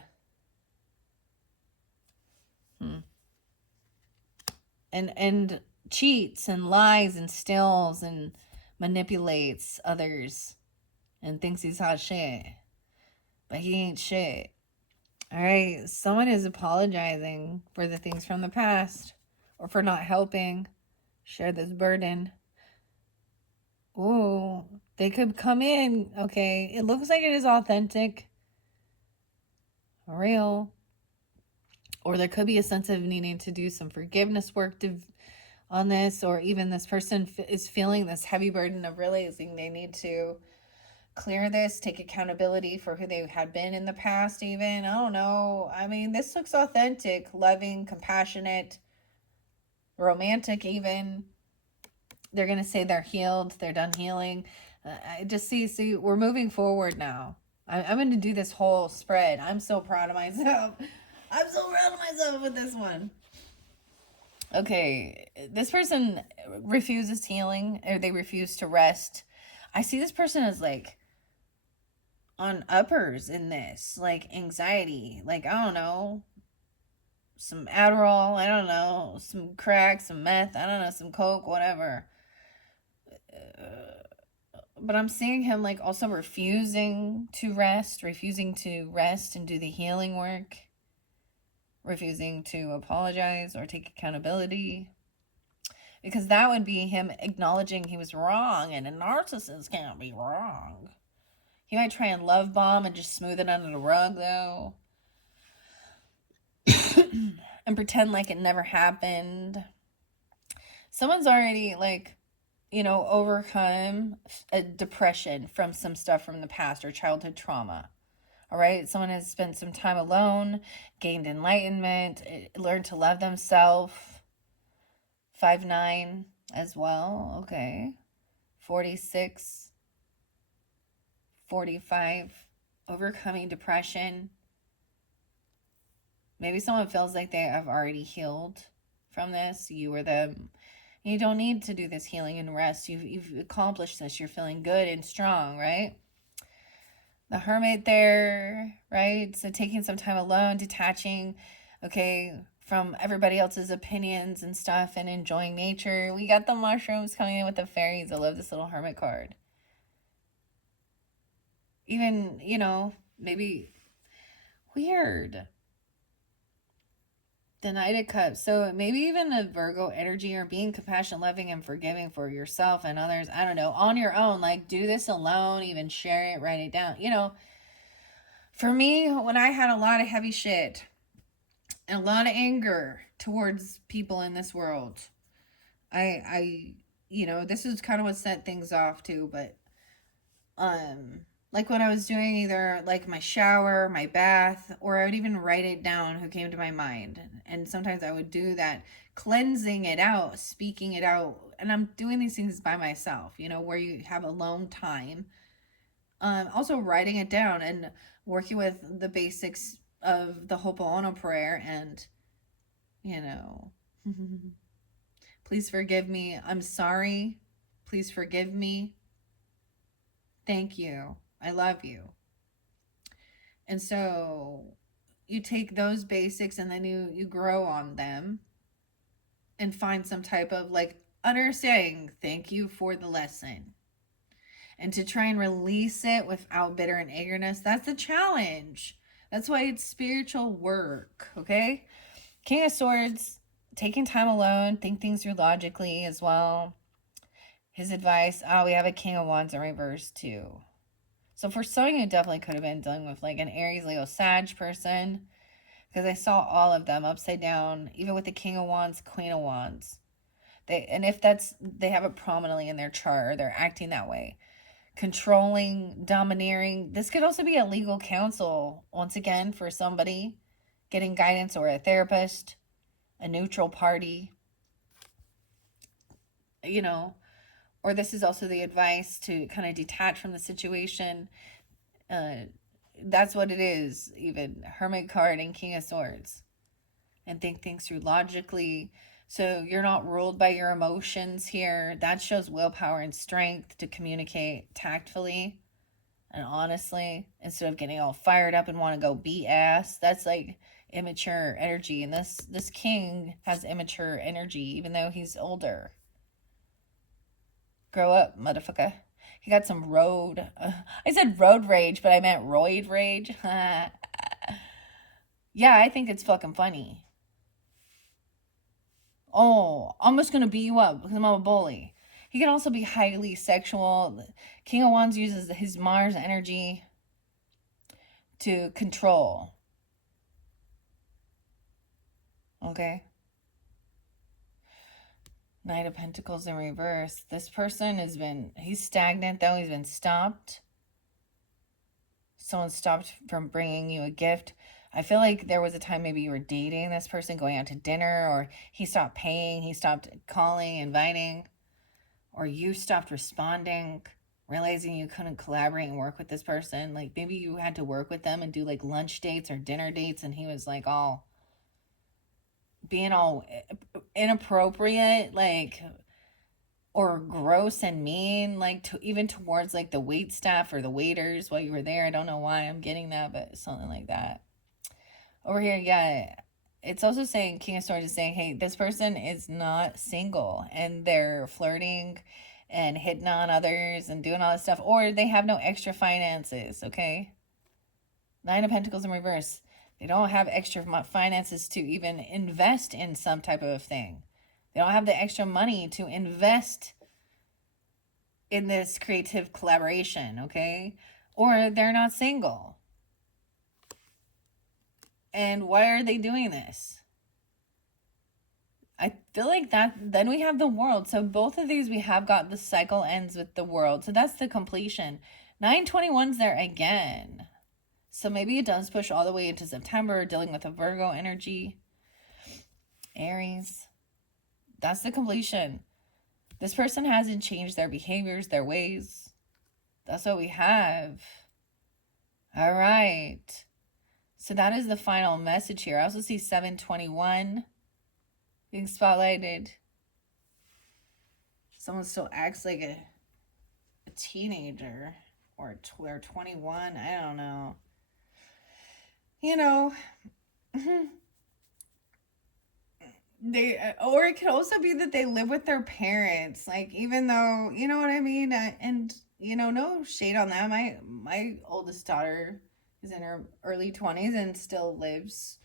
And cheats and lies and steals and manipulates others and thinks he's hot shit. But he ain't shit. Alright, someone is apologizing for the things from the past or for not helping share this burden. Ooh, they could come in, okay. It looks like it is authentic, real. Or there could be a sense of needing to do some forgiveness work on this, or even this person is feeling this heavy burden of realizing they need to clear this, take accountability for who they had been in the past even. I don't know. I mean, this looks authentic, loving, compassionate, romantic even. They're going to say they're healed, they're done healing. I just see, we're moving forward now. I'm going to do this whole spread. I'm so proud of myself. I'm so proud of myself with this one. Okay, this person refuses healing, or they refuse to rest. I see this person as like on uppers in this, like anxiety, like I don't know, some Adderall, I don't know, some crack, some meth, I don't know, some coke, whatever. But I'm seeing him like also refusing to rest and do the healing work, refusing to apologize or take accountability. Because that would be him acknowledging he was wrong, and a narcissist can't be wrong. He might try and love bomb and just smooth it under the rug, though. And pretend like it never happened. Someone's already, like, overcome a depression from some stuff from the past or childhood trauma. All right? Someone has spent some time alone, gained enlightenment, learned to love themselves. 5'9" as well. Okay. 46. 45. Overcoming depression. Maybe someone feels like they have already healed from this. You or them. You don't need to do this healing and rest. You've accomplished this. You're feeling good and strong, right? The Hermit there, right? So taking some time alone, detaching, okay, from everybody else's opinions and stuff, and enjoying nature. We got the mushrooms coming in with the fairies. I love this little Hermit card. Even, maybe weird. The Knight of Cups. So maybe even a Virgo energy, or being compassionate, loving, and forgiving for yourself and others. I don't know. On your own. Like, do this alone. Even share it. Write it down. For me, when I had a lot of heavy shit and a lot of anger towards people in this world, I this is kind of what set things off too. But like when I was doing either like my shower, my bath, or I would even write it down who came to my mind. And sometimes I would do that, cleansing it out, speaking it out. And I'm doing these things by myself, where you have alone time. Also writing it down and working with the basics of the Ho'oponopono prayer and, please forgive me. I'm sorry. Please forgive me. Thank you. I love you. And so you take those basics and then you grow on them and find some type of like understanding. Thank you for the lesson. And to try and release it without bitter and angerness, that's the challenge. That's why it's spiritual work, okay? King of Swords, taking time alone, think things through logically as well. His advice, we have a King of Wands in reverse too. So for some, you definitely could have been dealing with like an Aries, Leo, Sag person, because I saw all of them upside down, even with the King of Wands, Queen of Wands. And if they have it prominently in their chart or they're acting that way, controlling, domineering. This could also be a legal counsel, once again, for somebody getting guidance, or a therapist, a neutral party, you know, or this is also the advice to kind of detach from the situation. That's what it is, even Hermit card and King of Swords, and think things through logically. So you're not ruled by your emotions here. That shows willpower and strength to communicate tactfully and honestly, instead of getting all fired up and want to go beat ass. That's like immature energy. And this king has immature energy, even though he's older. Grow up, motherfucker. He got some road. I said road rage, but I meant roid rage. Yeah, I think it's fucking funny. Oh, I'm just gonna beat you up because I'm a bully. He can also be highly sexual. King of Wands uses his Mars energy to control. Okay? Knight of Pentacles in reverse. This person he's stagnant though. He's been stopped. Someone stopped from bringing you a gift. I feel like there was a time maybe you were dating this person, going out to dinner, or he stopped paying, he stopped calling, inviting, or you stopped responding, realizing you couldn't collaborate and work with this person. Like maybe you had to work with them and do like lunch dates or dinner dates, and he was like all being all inappropriate, like, or gross and mean, like even towards like the wait staff or the waiters while you were there. I don't know why I'm getting that, but something like that. Over here, yeah, it's also saying King of Swords is saying, hey, this person is not single and they're flirting and hitting on others and doing all this stuff, or they have no extra finances, okay? Nine of Pentacles in reverse. They don't have extra finances to even invest in some type of thing. They don't have the extra money to invest in this creative collaboration, okay? Or they're not single. And why are they doing this? I feel like that, then we have the world. So both of these, we have got the cycle ends with the world. So that's the completion. 921's there again. So maybe it does push all the way into September, dealing with a Virgo energy. Aries. That's the completion. This person hasn't changed their behaviors, their ways. That's what we have. All right. So that is the final message here. I also see 721 being spotlighted. Someone still acts like a teenager, or 21. I don't know. You know, they, or it could also be that they live with their parents, like, even though, you know what I mean. And you know, no shade on that. My oldest daughter is in her early 20s and still lives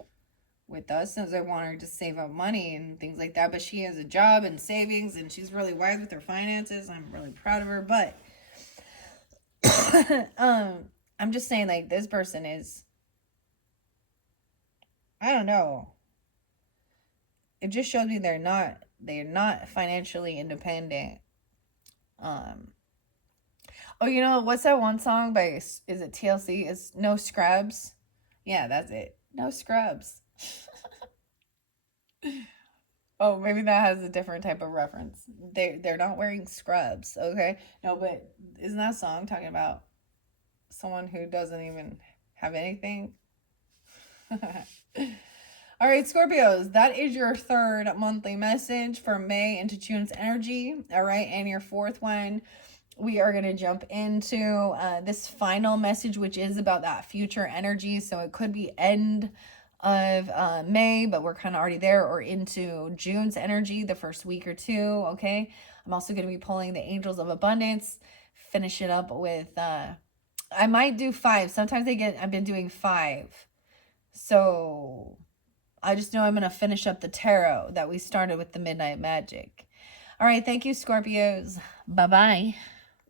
with us, as I want her to save up money and things like that. But she has a job and savings, and she's really wise with her finances. I'm really proud of her. But I'm just saying, like, this person is, I don't know. It just shows me they're not financially independent. Oh, you know, what's that one song by, is it TLC? Is No Scrubs? Yeah, that's it. No Scrubs. Oh, maybe that has a different type of reference. They're not wearing scrubs, okay? No, but isn't that song talking about someone who doesn't even have anything? All right, Scorpios, that is your third monthly message for May into June's energy. All right, and your fourth one we are going to jump into this final message, which is about that future energy. So it could be end of May, but we're kind of already there, or into June's energy, the first week or two. Okay. I'm also going to be pulling the angels of abundance, finish it up with, I might do 5. Sometimes I've been doing 5. So I just know I'm going to finish up the tarot that we started with the Midnight Magic. All right. Thank you, Scorpios. Bye-bye.